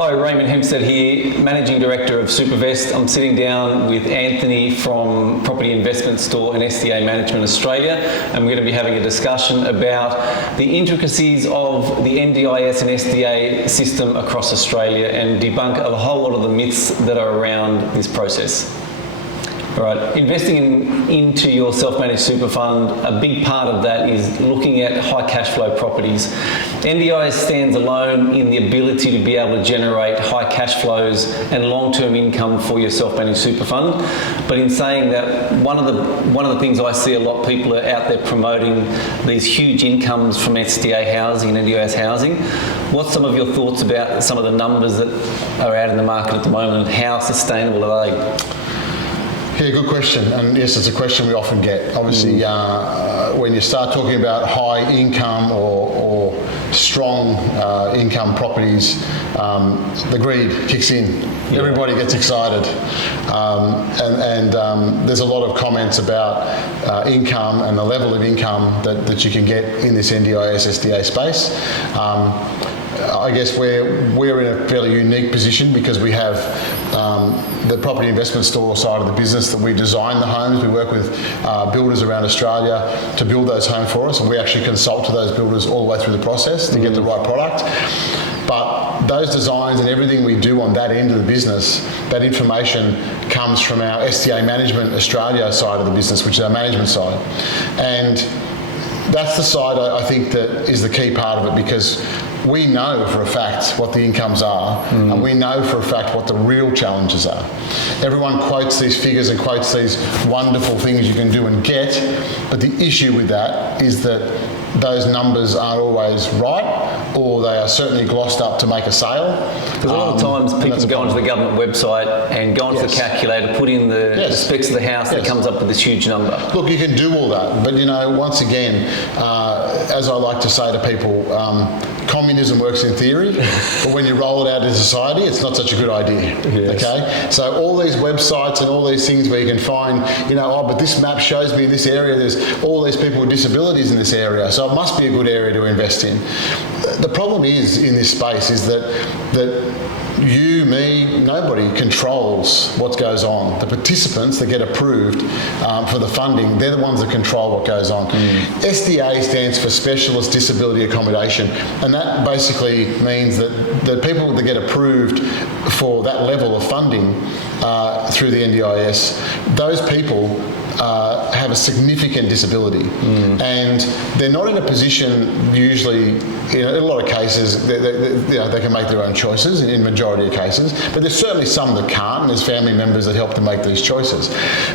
Hi, Raymond Hempstead here, Managing Director of Supavest. I'm sitting down with Anthony from Property Investment Store and SDA Management Australia, and we're going to be having a discussion about the intricacies of the NDIS and SDA system across Australia and debunk a whole lot of the myths that are around this process. All right, investing into your self-managed super fund, a big part of that is looking at high cash flow properties. NDIS stands alone in the ability to be able to generate high cash flows and long-term income for your self-managed super fund. But in saying that, one of the things I see a lot of people are out there promoting these huge incomes from SDA housing and NDIS housing. What's some of your thoughts about some of the numbers that are out in the market at the moment and how sustainable are they? Yeah, good question, and yes, it's a question we often get. Obviously, when you start talking about high income or strong income properties, the greed kicks in. Yeah. Everybody gets excited, and there's a lot of comments about income and the level of income that you can get in this NDIS SDA space. I guess we're in a fairly unique position because we have the property investment store side of the business that we design the homes. We work with builders around Australia to build those homes for us, and we actually consult to those builders all the way through the process to get the right product. But those designs and everything we do on that end of the business, that information comes from our SDA Management Australia side of the business, which is our management side. And that's the side I think that is the key part of it, because we know for a fact what the incomes are, and we know for a fact what the real challenges are. Everyone quotes these figures and quotes these wonderful things you can do and get, but the issue with that is that those numbers aren't always right, or they are certainly glossed up to make a sale. Because a lot of times people go onto the government website and go onto the calculator, put in the specs of the house, that comes up with this huge number. Look, you can do all that, but once again, as I like to say to people, communism works in theory, but when you roll it out in society, it's not such a good idea. Yes. Okay? So all these websites and all these things where you can find, but this map shows me in this area there's all these people with disabilities in this area, so it must be a good area to invest in. The problem is in this space is that you, me, nobody controls what goes on. The participants that get approved for the funding, they're the ones that control what goes on. SDA stands for Specialist Disability Accommodation, and that basically means that the people that get approved for that level of funding through the NDIS, those people have a significant disability, and they're not in a position usually, in a lot of cases, they can make their own choices in majority of cases, but there's certainly some that can't, and there's family members that help to make these choices.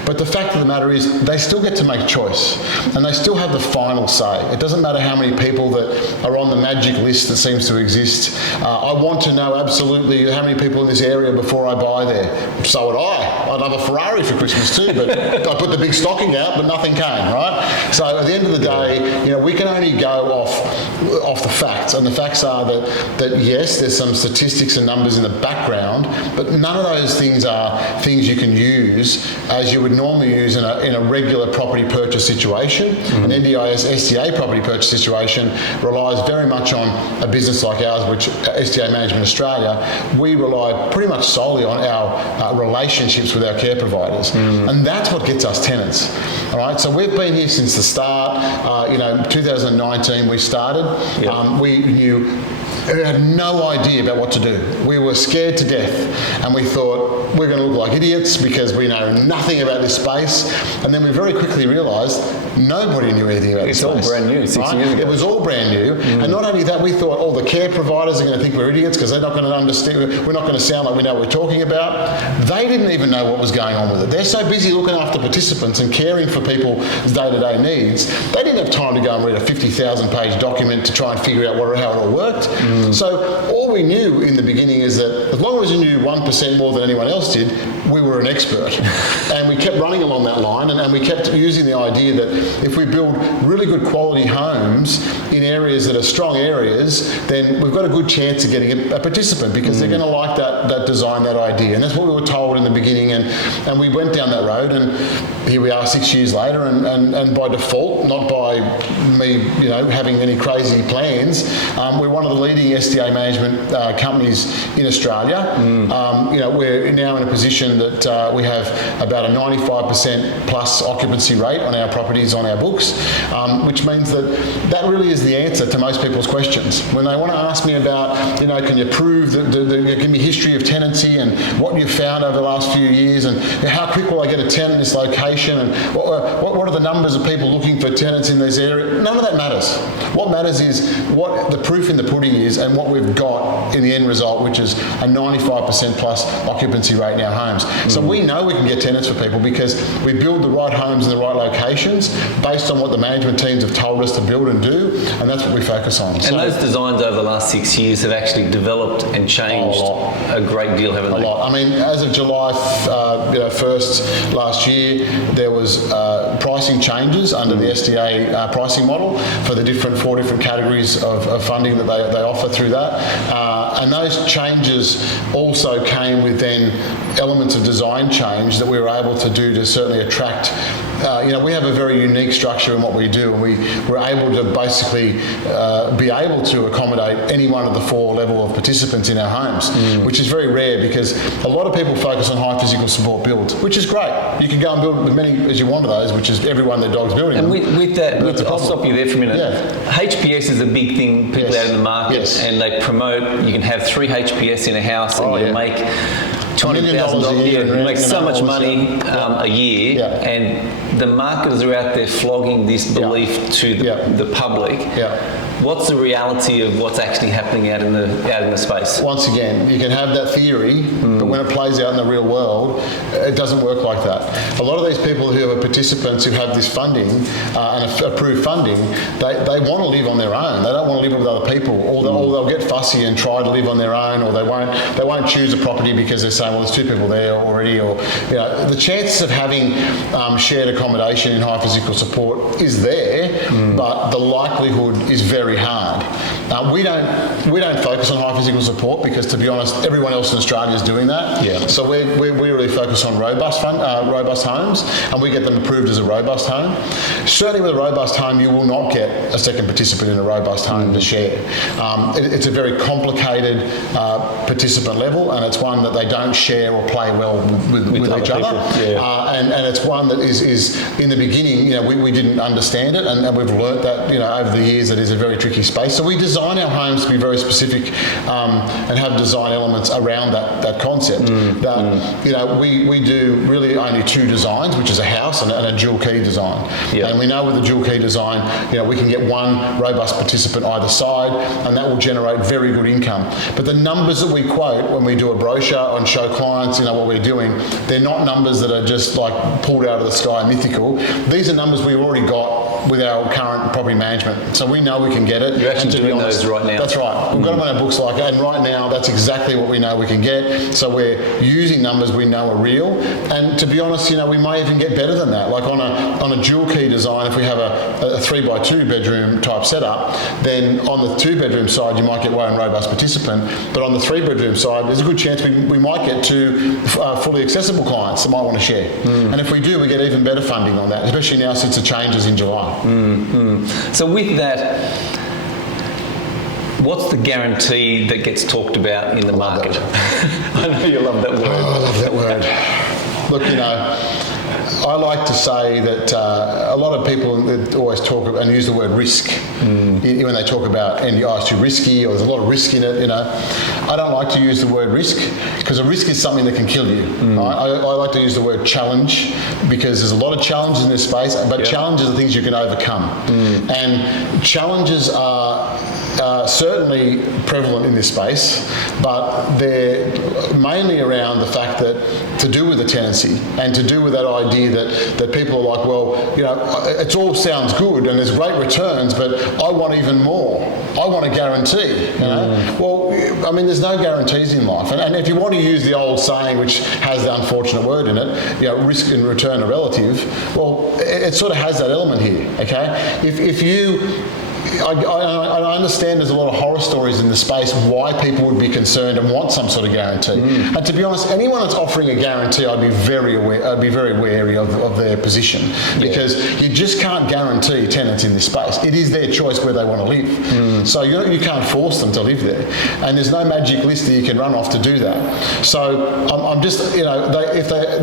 But the fact of the matter is they still get to make a choice, and they still have the final say. It doesn't matter how many people that are on the magic list that seems to exist. I want to know absolutely how many people in this area before I buy there. So would I. I'd love a Ferrari for Christmas too, but I put the big stocking out, but nothing came, right? So at the end of the day, we can only go off the facts, and the facts are that yes, there's some statistics and numbers in the background, but none of those things are things you can use as you would normally use in a regular property purchase situation. An NDIS SDA property purchase situation relies very much on a business like ours, which SDA Management Australia, we rely pretty much solely on our relationships with our care providers, and that's what gets us tenants. All right, so we've been here since the start. 2019 we started. We had no idea about what to do. We were scared to death, and we thought we're going to look like idiots because we know nothing about this space. And then we very quickly realised nobody knew anything about this space. It's all brand new, 6 years ago. It was all brand new, and not only that, we thought all the care providers are going to think we're idiots because they're not going to understand. We're not going to sound like we know what we're talking about. They didn't even know what was going on with it. They're so busy looking after participants and caring for people's day-to-day needs, they didn't have time to go and read a 50,000-page document to try and figure out how it all worked. So all we knew in the beginning is that as long as you knew 1% more than anyone else did, we were an expert. And we kept running along that line, and we kept using the idea that if we build really good quality homes in areas that are strong areas, then we've got a good chance of getting a participant, because they're going to like that design, that idea. And that's what we were told in the beginning, and we went down that road, and here we are 6 years later, and by default, not by me having any crazy plans, we're one of the leading SDA management companies in Australia. We're now in a position that we have about a 95% plus occupancy rate on our properties on our books, which means that really is the answer to most people's questions. When they want to ask me about, can you prove give me history of tenancy and what you've found over the last few years, and how quick will I get a tenant in this location, and what are the numbers of people looking for tenants in this area? None of that matters. What matters is what the proof in the pudding is, and what we've got in the end result, which is a 95% plus occupancy rate in our homes. So we know we can get tenants for people because we build the right homes in the right locations based on what the management teams have told us to build and do, and that's what we focus on. And those designs over the last 6 years have actually developed and changed a great deal, haven't they? A lot. I mean, as of July 1st last year, there was pricing changes under the SDA pricing model for the four different categories of funding that they offer through that. And those changes also came with then elements of design change that we were able to do to certainly attract. We have a very unique structure in what we do, and we're able to basically be able to accommodate any one of the four level of participants in our homes, which is very rare because a lot of people focus on high physical support builds, which is great. You can go and build as many as you want of those, which is everyone their dog's building. And with that, I'll stop you there for a minute. Yeah. HPS is a big thing people out in the market, and they promote you can have 3 HPS in a house and you can make $200,000 a year. You make so much money a year, and the marketers are out there flogging this belief to the public. What's the reality of what's actually happening out in the space? Once again, you can have that theory, but when it plays out in the real world, it doesn't work like that. A lot of these people who are participants who have this funding and approved funding, they want to live on their own. They don't want to live with other people, or they'll get fussy and try to live on their own, or they won't choose a property because they're saying, well, there's 2 people there already, or the chances of having shared accommodation in high physical support is there, but the likelihood is very hard. We don't focus on high physical support because, to be honest, everyone else in Australia is doing that. So we really focus on robust homes, and we get them approved as a robust home. Certainly with a robust home, you will not get a second participant in a robust home to share. It's a very complicated participant level, and it's one that they don't share or play well with each other. And it's one that is in the beginning, we didn't understand it, and we've learnt that over the years that is a very tricky space. So we design our homes to be very specific and have design elements around that concept. We do really only 2 designs, which is a house and a dual key design. And we know with the dual key design, we can get 1 robust participant either side, and that will generate very good income. But the numbers that we quote when we do a brochure and show clients, what we're doing, they're not numbers that are just like pulled out of the sky, mythical. These are numbers we've already got with our current property management. So we know we can get it. You're actually doing those right now. That's right. We've got them on our books like that, and right now that's exactly what we know we can get. So we're using numbers we know are real, and to be honest, we may even get better than that. Like on a dual key design, if we have a 3x2 bedroom type setup, then on the 2-bedroom side you might get 1 robust participant, but on the 3-bedroom side there's a good chance we might get 2 fully accessible clients that might want to share. And if we do, we get even better funding on that, especially now since the changes in July. So with that, what's the guarantee that gets talked about in the market? I know you love that word. I love that word. Look, I like to say that a lot of people always talk and use the word risk when they talk about NDIS, it's too risky, or there's a lot of risk in it. I don't like to use the word risk because a risk is something that can kill you. I like to use the word challenge because there's a lot of challenges in this space, but challenges are things you can overcome. And challenges are certainly prevalent in this space, but they're mainly around the fact that to do with the tenancy and to do with that idea that people are like, well, it all sounds good and there's great returns, but I want even more. I I want a guarantee. You know? Well, I mean, there's no guarantees in life. And if you want to use the old saying, which has the unfortunate word in it, you know, risk and return are relative, well, it sort of has that element here, okay? If you... I understand there's a lot of horror stories in the space why people would be concerned and want some sort of guarantee. And to be honest, anyone that's offering a guarantee, I'd be very wary of their position, because you just can't guarantee tenants in this space. It is their choice where they want to live. So you can't force them to live there, and there's no magic list that you can run off to do that. So I'm just, you know,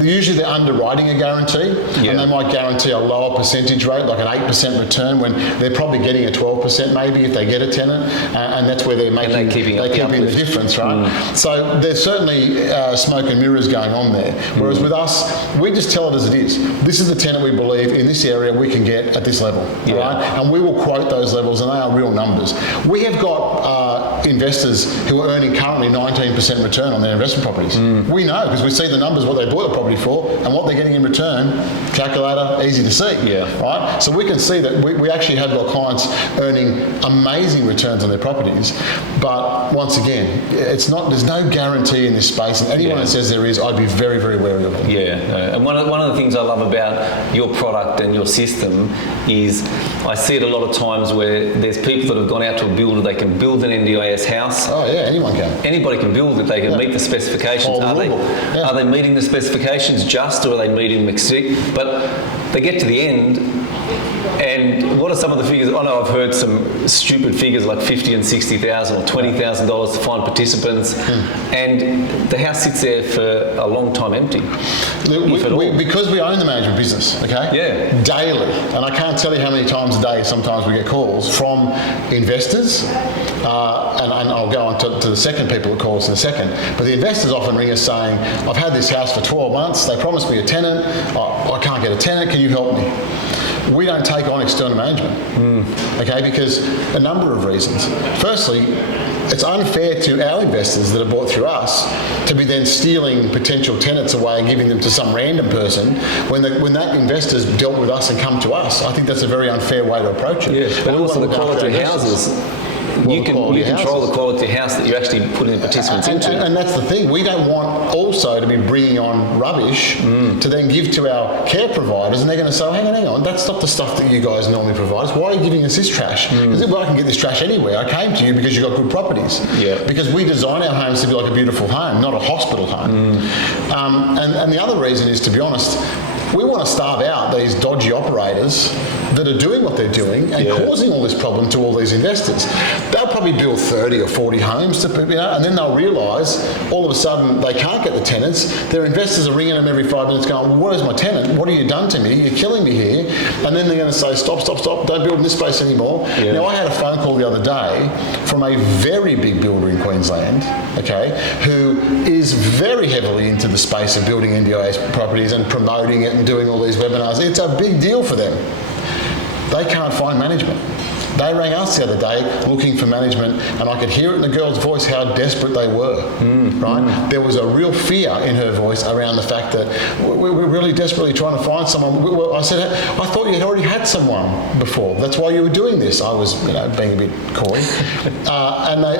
usually they're underwriting a guarantee, and they might guarantee a lower percentage rate, like an 8% return, when they're probably getting a 12% maybe if they get a tenant, and that's where they're keeping the difference, right? So there's certainly smoke and mirrors going on there. Whereas with us, we just tell it as it is. This is the tenant we believe in this area we can get at this level, right? And we will quote those levels, and they are real numbers. We have got investors who are earning currently 19% return on their investment properties. We know, because we see the numbers, what they bought the property for, and what they're getting in return. Calculator, easy to see, right? So we can see that we actually have got clients earning amazing returns on their properties, but once again, there's no guarantee in this space, and anyone that says there is, I'd be very, very wary of them. And one of the things I love about your product and your system is I see it a lot of times where there's people that have gone out to a builder, they can build an NDIS house. Oh yeah, anyone can. Anybody can build it, they can meet the specifications. Are they meeting the specifications just, or are they meeting them exceed? But they get to the end, and what are some of the figures? I know I've heard some stupid figures like $50,000 and $60,000 or $20,000 to find participants, and the house sits there for a long time empty. Because we own the management business, daily, and I can't tell you how many times a day sometimes we get calls from investors, and I'll go on to the second people that call us in a second, but the investors often ring us saying, I've had this house for 12 months, they promised me a tenant, I can't get a tenant, can you help me? We don't take on external management, okay, because a number of reasons. Firstly, it's unfair to our investors that are bought through us to be then stealing potential tenants away and giving them to some random person when that investor's dealt with us and come to us. I think that's a very unfair way to approach it. But also the quality of houses. You control the quality of house that you actually put in participants into. And that's the thing. We don't want also to be bringing on rubbish to then give to our care providers, and they're going to say, hang on, that's not the stuff that you guys normally provide us. Why are you giving us this trash? Because I can get this trash anywhere. I came to you because you've got good properties. Because we design our homes to be like a beautiful home, not a hospital home. And the other reason is, to be honest, we want to starve out these dodgy operators that are doing what they're doing and causing all this problem to all these investors. They'll probably build 30 or 40 homes to people, and then they'll realise all of a sudden they can't get the tenants. Their investors are ringing them every 5 minutes going, well, what is my tenant? What have you done to me? You're killing me here. And then they're going to say, stop, don't build in this space anymore. Now, I had a phone call the other day from a very big builder in Queensland, who is very heavily into the space of building NDIS properties and promoting it and doing all these webinars. It's a big deal for them. They can't find management. They rang us the other day looking for management, and I could hear it in the girl's voice how desperate they were, right? There was a real fear in her voice around the fact that we're really desperately trying to find someone. I said, I thought you had already had someone before. That's why you were doing this. I was, being a bit coy. And they,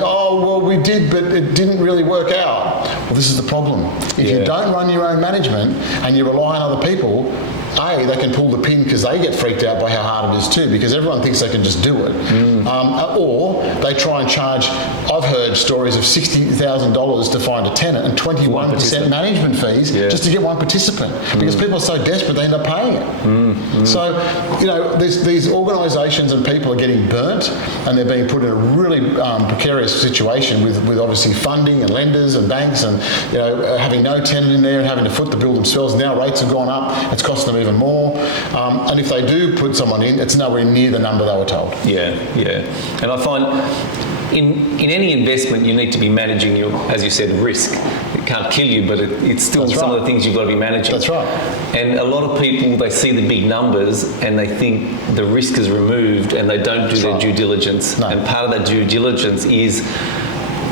we did, but it didn't really work out. Well, this is the problem. If you don't run your own management and you rely on other people, they can pull the pin because they get freaked out by how hard it is too, because everyone thinks they can just do it. Or they try and charge, I've heard stories of $60,000 to find a tenant and 21% management fees just to get one participant, because people are so desperate they end up paying it. So, these organisations and people are getting burnt, and they're being put in a really precarious situation with obviously funding and lenders and banks, and having no tenant in there and having to foot the bill themselves. Now rates have gone up, it's costing them even more, and if they do put someone in, it's nowhere near the number they were told. And I find in any investment you need to be managing your, as you said, risk. It can't kill you, but it's still some of the things you've got to be managing. That's right. And a lot of people, they see the big numbers and they think the risk is removed, and they don't do their due diligence. And part of that due diligence is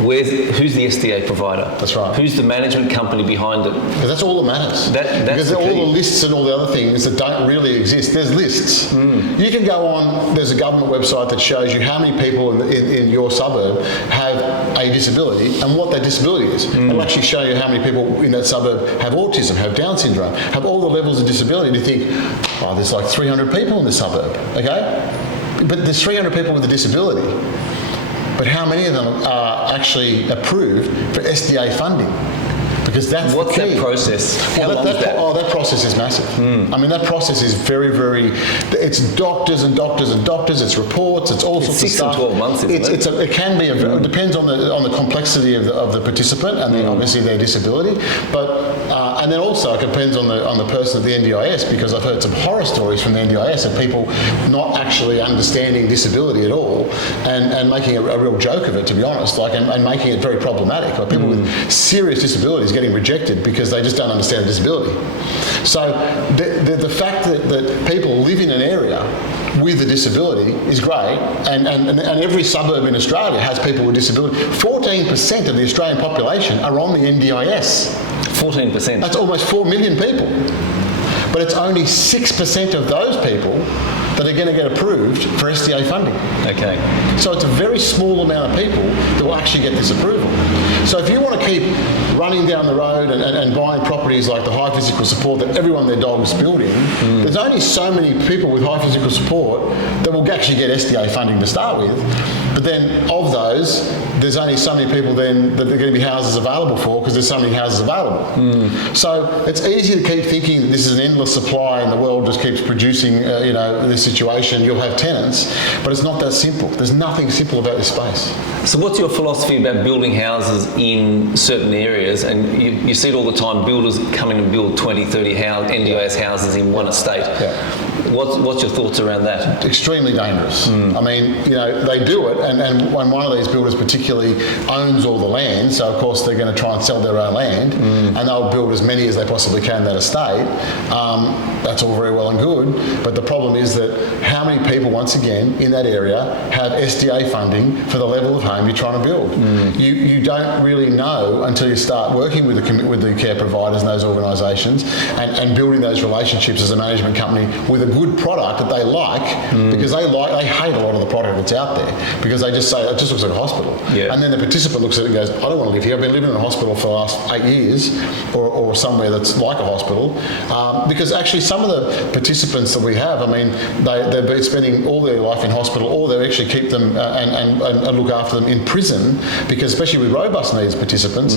Who's the SDA provider? That's right. Who's the management company behind it? Because that's all that matters. That's because the all key. the lists and all the other things that don't really exist, there's lists. You can go on, there's a government website that shows you how many people in your suburb have a disability and what that disability is. It'll actually show you how many people in that suburb have autism, have Down syndrome, have all the levels of disability. And you think, oh, there's like 300 people in the suburb, okay? But there's 300 people with a disability. But how many of them are actually approved for SDA funding? Because that's What's the key. that process? How long is that? Oh, that process is massive. I mean, that process is very, very. It's doctors and doctors and doctors. It's reports. It's all sorts of 6 stuff. and 12 months, isn't it? It can be. It depends on the complexity of the participant and then obviously their disability. But and then also it depends on the person at the NDIS, because I've heard some horror stories from the NDIS of people not actually understanding disability at all and making a real joke of it, to be honest, and making it very problematic. Like people with serious disabilities getting rejected because they just don't understand disability. So the fact that people live in an area with a disability is great, and every suburb in Australia has people with disability. 14% of the Australian population are on the NDIS. 14%. That's almost 4 million people. But it's only 6% of those people that are going to get approved for SDA funding. Okay. So it's a very small amount of people that will actually get this approval. So if you want to keep running down the road and buying properties like the high physical support that everyone and their dog's building, there's only so many people with high physical support that will actually get SDA funding to start with. But then of those, there's only so many people then that there are going to be houses available for, because there's so many houses available. So it's easy to keep thinking that this is an endless supply and the world just keeps producing, this situation. You'll have tenants, but it's not that simple. There's nothing simple about this space. So what's your philosophy about building houses in certain areas? And you see it all the time, builders come in and build 20, 30 NDIS houses in one estate. Yeah. What's your thoughts around that? Extremely dangerous. I mean, they do it, and when one of these builders particularly owns all the land, so of course they're going to try and sell their own land, and they'll build as many as they possibly can in that estate. That's all very well and good, but the problem is that how many people, once again, in that area have SDA funding for the level of home you're trying to build? You don't really know until you start working with the care providers and those organisations and building those relationships as a management company with a good product that they like, because they hate a lot of the product that's out there, because they just say it just looks like a hospital. Yeah. And then the participant looks at it and goes, I don't want to live here. I've been living in a hospital for the last 8 years, or somewhere that's like a hospital, because actually some of the participants that we have, I mean, they've been spending all their life in hospital, or they actually keep them and look after them in prison, because especially with robust needs participants,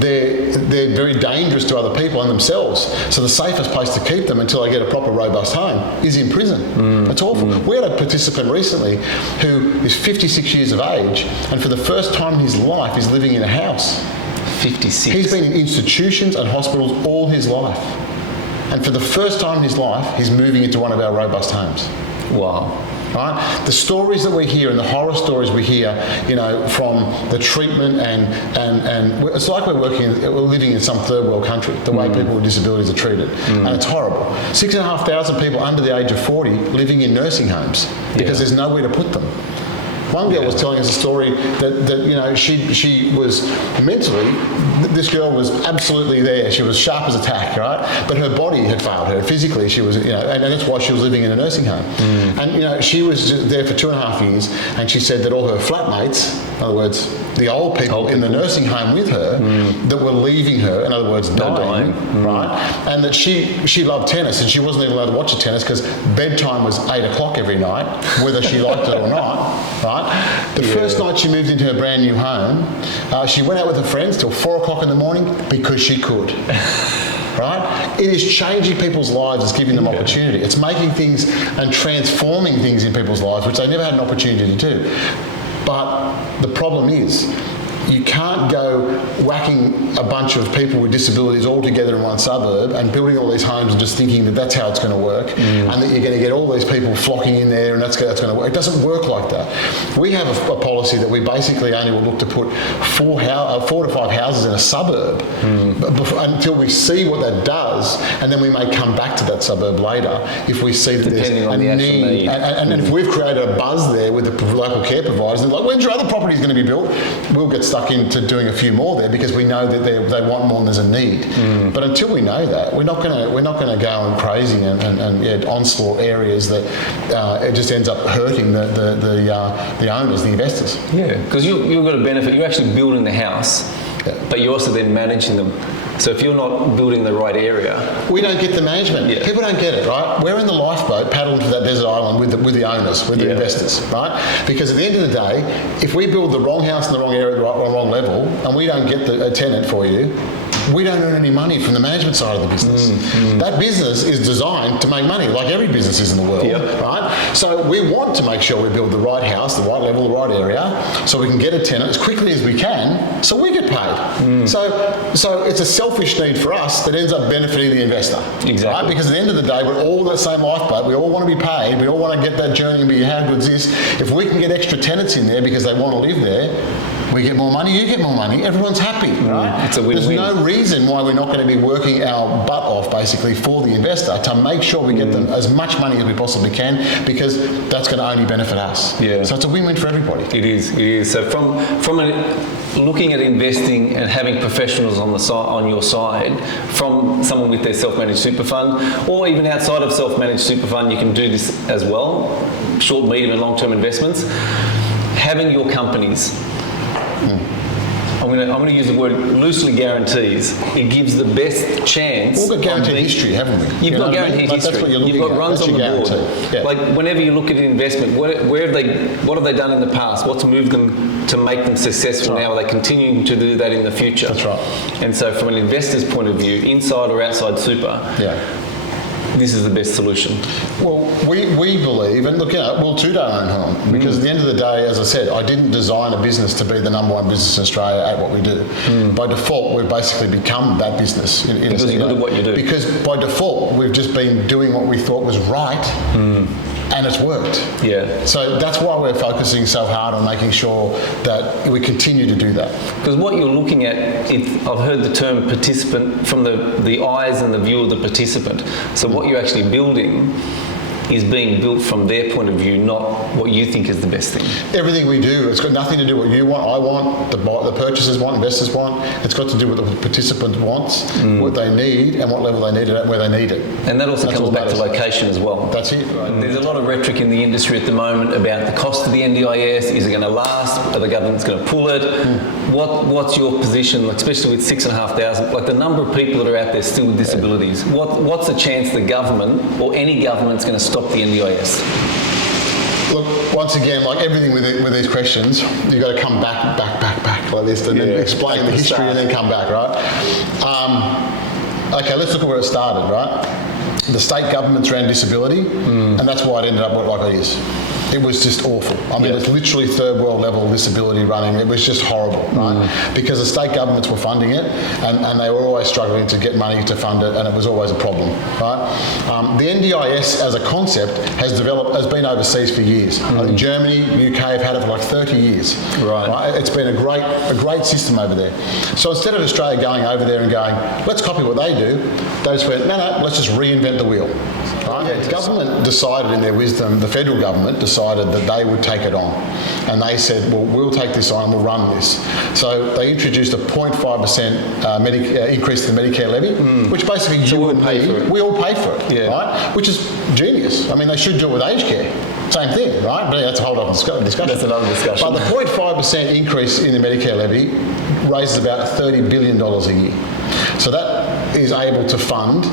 they're very dangerous to other people and themselves. So the safest place to keep them until they get a proper robust home is in prison. It's awful. We had a participant recently who is 56 years of age, and for the first time in his life is living in a house. 56. He's been in institutions and hospitals all his life. And for the first time in his life, he's moving into one of our robust homes. Wow. Right? The stories that we hear and the horror stories we hear, from the treatment and it's like we're living in some third world country, the way people with disabilities are treated. And it's horrible. 6,500 people under the age of 40 living in nursing homes because there's nowhere to put them. One girl was telling us a story that she was mentally, this girl was absolutely there. She was sharp as a tack, right? But her body had failed her. Physically, she was, and that's why she was living in a nursing home. And, she was there for 2.5 years, and she said that all her flatmates, in other words, the old people in the nursing home with her that were leaving her, in other words, dying. Right? And that she loved tennis, and she wasn't even allowed to watch the tennis because bedtime was 8 o'clock every night, whether she liked it or not. Right? The first night she moved into her brand new home, she went out with her friends till 4 o'clock in the morning because she could. Right? It is changing people's lives. It's giving them opportunity. It's making things and transforming things in people's lives, which they never had an opportunity to do. But the problem is, you can't go whacking a bunch of people with disabilities all together in one suburb and building all these homes and just thinking that that's how it's going to work and that you're going to get all these people flocking in there and that's going to work. It doesn't work like that. We have a policy that we basically only will look to put 4 to 5 houses in a suburb until we see what that does, and then we may come back to that suburb later if we see that Depending there's on a the need. And if we've created a buzz there with the local care providers, they're like, when's your other property going to be built? We'll get stuck into doing a few more there because we know that they want more and there's a need. But until we know that, we're not going to go and crazy and onslaught areas that it just ends up hurting the owners, the investors. Yeah, because you've got a benefit. You're actually building the house, but you're also then managing them. So if you're not building the right area, we don't get the management. Yeah. People don't get it, right? We're in the lifeboat paddling to that desert island with the owners, with the investors, right? Because at the end of the day, if we build the wrong house in the wrong area, the wrong level, and we don't get a tenant for you, we don't earn any money from the management side of the business. That business is designed to make money, like every business is in the world, right? So we want to make sure we build the right house, the right level, the right area, so we can get a tenant as quickly as we can, so we get paid. So it's a selfish need for us that ends up benefiting the investor. Exactly. Right? Because at the end of the day, we're all in that same lifeboat. We all want to be paid. We all want to get that journey and be how good is this. If we can get extra tenants in there because they want to live there, we get more money, you get more money, everyone's happy, right? It's a win-win. There's no reason why we're not going to be working our butt off basically for the investor to make sure we get them as much money as we possibly can, because that's going to only benefit us. Yeah. So it's a win-win for everybody. It is. So from looking at investing and having professionals on your side, from someone with their self-managed super fund, or even outside of self-managed super fund, you can do this as well, short, medium and long-term investments. Having your companies, I'm going to use the word loosely guarantees. It gives the best chance. We've got guaranteed history, haven't we? You've got guaranteed history. That's what you're looking You've got runs that's on the guarantee. board. Yeah. Like whenever you look at an investment, what have they done in the past? What's moved them to make them successful now? Are they continuing to do that in the future? That's right. And so from an investor's point of view, inside or outside super, this is the best solution. Well, we believe, and look, we'll toot our own horn, because at the end of the day, as I said, I didn't design a business to be the number one business in Australia at what we do. By default, we've basically become that business. Because you're good at what you do. Because by default, we've just been doing what we thought was right, and it's worked. Yeah. So that's why we're focusing so hard on making sure that we continue to do that. Because what you're looking at, I've heard the term participant from the eyes and the view of the participant. So what you're actually building is being built from their point of view, not what you think is the best thing. Everything we do, it's got nothing to do with what you want, I want, the purchasers want, investors want. It's got to do with what the participant wants, what they need, and what level they need it at, and where they need it. And that also comes back to location as well. That's it. Right? There's a lot of rhetoric in the industry at the moment about the cost of the NDIS. Is it going to last? Are the government's going to pull it? What's your position, especially with 6,500, like the number of people that are out there still with disabilities? What's the chance the government or any government's going to stop the NDIS? Look, once again, like everything with these questions, you've got to come back like this and then explain the history and then come back, right? Okay, let's look at where it started, right? The state governments ran disability, and that's why it ended up like it is. It was just awful. I mean, it's literally third world level disability running. It was just horrible, right? Because the state governments were funding it, and they were always struggling to get money to fund it, and it was always a problem, right? The NDIS as a concept has been overseas for years. I think Germany, UK have had it for like 30 years. Right? It's been a great system over there. So instead of Australia going over there and going, let's copy what they do, they just went, no, let's just reinvent the wheel. Right? The government decided in their wisdom, the federal government decided that they would take it on. And they said, well, we'll take this on and we'll run this. So they introduced a 0.5% increase to the Medicare levy, which basically we all pay for it, right? Which is genius. I mean, they should do it with aged care. Same thing, right? But that's a whole other discussion. That's another discussion. But the 0.5% increase in the Medicare levy raises about $30 billion a year. So that is able to fund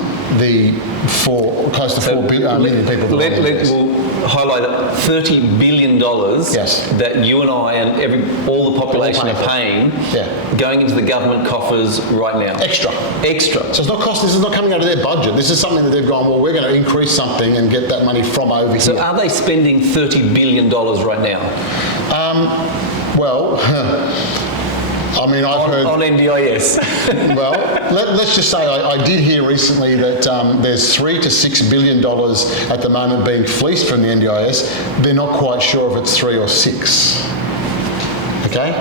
close to 4 million people. We'll highlight $30 billion that you and I and all the population are paying going into the government coffers right now. Extra. So it's not cost. This is not coming out of their budget. This is something that they've gone, well, we're going to increase something and get that money from over here. So are they spending $30 billion right now? Well, I mean, I've heard... On NDIS. Well, let's just say I did hear recently that there's $3 to $6 billion at the moment being fleeced from the NDIS. They're not quite sure if it's 3 or 6. Okay?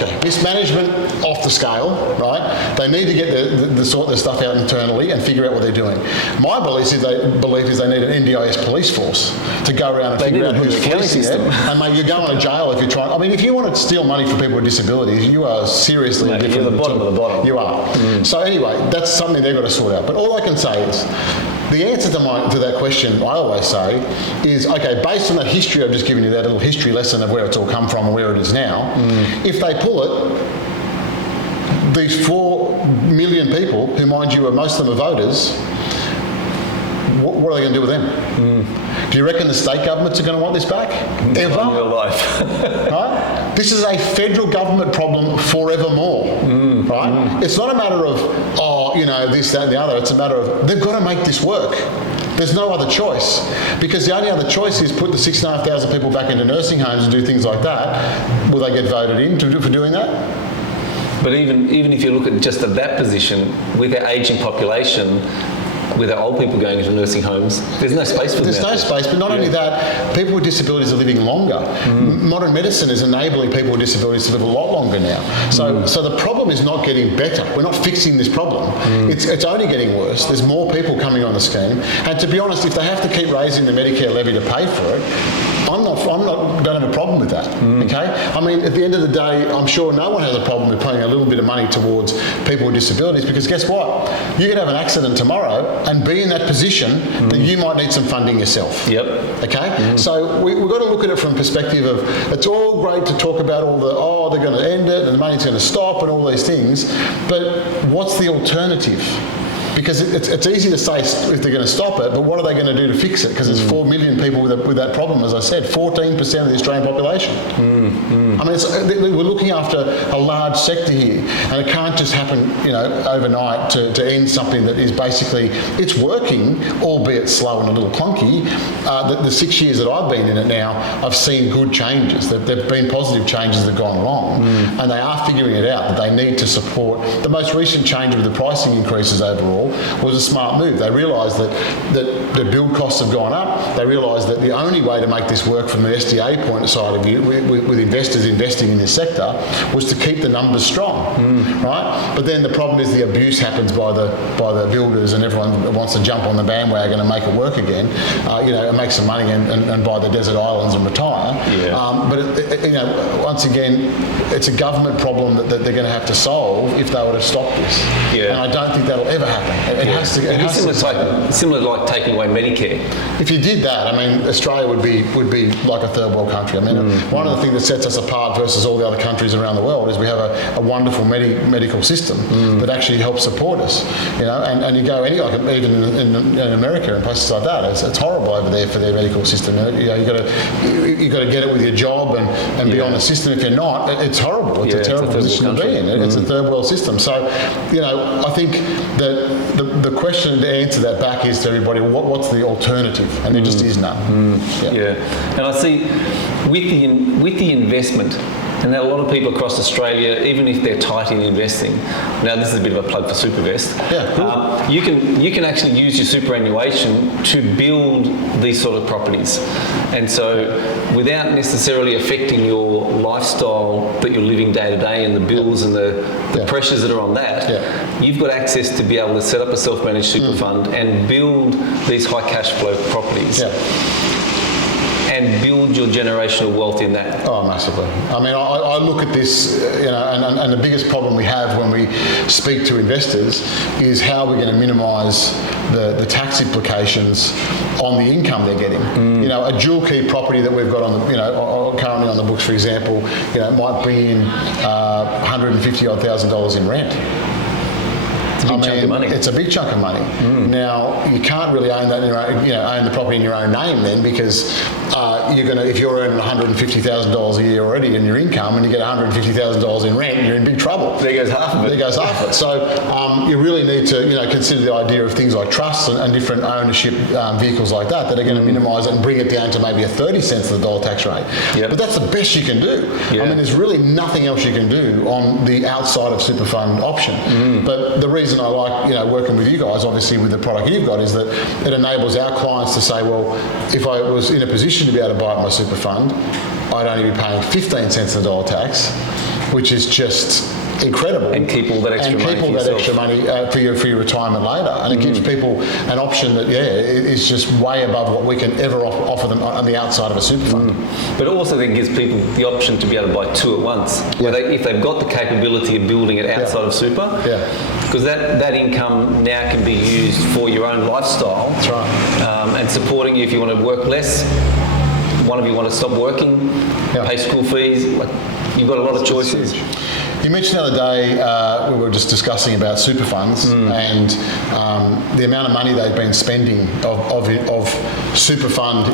Okay, mismanagement off the scale, right? They need to get the sort their stuff out internally and figure out what they're doing. My belief is they need an NDIS police force to go around and figure out who's fleecing it. And mate, you're going to jail if you're trying. I mean, if you want to steal money from people with disabilities, you are seriously different. You're the bottom of the bottom. You are. So anyway, that's something they've got to sort out. But all I can say is, the answer to that question, I always say, is, okay, based on that history I've just given you, that little history lesson of where it's all come from and where it is now, if they pull it, these 4 million people, who mind you, most of them are voters, what are they going to do with them? Do you reckon the state governments are going to want this back? Ever? In your life. Right? This is a federal government problem forevermore. Right? It's not a matter of, this, that and the other. It's a matter of, they've got to make this work. There's no other choice. Because the only other choice is put the 6,500 people back into nursing homes and do things like that. Will they get voted in for doing that? But even if you look at just at that position, with our ageing population, with our old people going into nursing homes, there's no space for them. There's no space, but not only that, people with disabilities are living longer. Modern medicine is enabling people with disabilities to live a lot longer now. So the problem is not getting better. We're not fixing this problem. It's only getting worse. There's more people coming on the scheme. And to be honest, if they have to keep raising the Medicare levy to pay for it, don't have a problem with that, okay? I mean, at the end of the day, I'm sure no one has a problem with putting a little bit of money towards people with disabilities, because guess what? You could have an accident tomorrow and be in that position that you might need some funding yourself. Yep. Okay? So we've got to look at it from a perspective of, it's all great to talk about all they're going to end it and the money's going to stop and all these things, but what's the alternative? Because it's easy to say if they're going to stop it, but what are they going to do to fix it? Because there's 4 million people with that problem, as I said, 14% of the Australian population. I mean, we're looking after a large sector here, and it can't just happen, overnight to end something that is basically, it's working, albeit slow and a little clunky. The 6 years that I've been in it now, I've seen good changes. There've been positive changes that have gone along, and they are figuring it out that they need to support. The most recent change with the pricing increases overall was a smart move. They realised that the build costs have gone up. They realised that the only way to make this work from the SDA point of side of view, with investors investing in this sector, was to keep the numbers strong, right? But then the problem is the abuse happens by the builders, and everyone wants to jump on the bandwagon and make it work again, and make some money and buy the desert islands and retire. Yeah. But once again, it's a government problem that they're going to have to solve if they were to stop this. Yeah. And I don't think that'll ever happen. It has to. Similar to like taking away Medicare. If you did that, I mean, Australia would be like a third world country. I mean, one of the things that sets us apart versus all the other countries around the world is we have a wonderful medical system that actually helps support us. And you go even in America and places like that, it's horrible over there for their medical system. You got to get it with your job and be on the system. If you're not, it's horrible. It's a terrible position to be in. It's a third world system. So, I think that the question to answer that back is to everybody, what's the alternative? And there just is none. Yeah. And I see with the investment, and there are a lot of people across Australia, even if they're tight in investing. Now, this is a bit of a plug for Supavest. Yeah, cool. You can actually use your superannuation to build these sort of properties. And so, without necessarily affecting your lifestyle that you're living day to day and the bills and the pressures that are on that, you've got access to be able to set up a self-managed super fund and build these high cash flow properties. And build your generational wealth in that. Oh, massively. I mean, I look at this, and the biggest problem we have when we speak to investors is how we're going to minimise the tax implications on the income they're getting. A dual key property that we've got on the, currently on the books, for example, might bring in $150,000 in rent. Chunk of money. It's a big chunk of money. Now, you can't really own that in your own, own the property in your own name then, because if you're earning $150,000 a year already in your income and you get $150,000 in rent, you're in big trouble. There goes half of it. There goes half of it. So you really need to consider the idea of things like trusts and different ownership vehicles like that are going to minimise it and bring it down to maybe a 30 cents of the dollar tax rate. But that's the best you can do. I mean, there's really nothing else you can do on the outside of super fund option. But the reason I like working with you guys, obviously with the product you've got, is that it enables our clients to say, well, if I was in a position addition to be able to buy up my super fund, I'd only be paying 15 cents on the dollar tax, which is just incredible. And keep all that extra money And keep all that extra money for your retirement later. And it gives people an option that, is just way above what we can ever offer them on the outside of a super fund. But it also then gives people the option to be able to buy two at once. Where if they've got the capability of building it outside of super, because that income now can be used for your own lifestyle. That's right. And supporting you if you want to work less. One of you want to stop working, pay school fees. You've got a lot of choices. You mentioned the other day, we were just discussing about super funds and the amount of money they've been spending of super fund,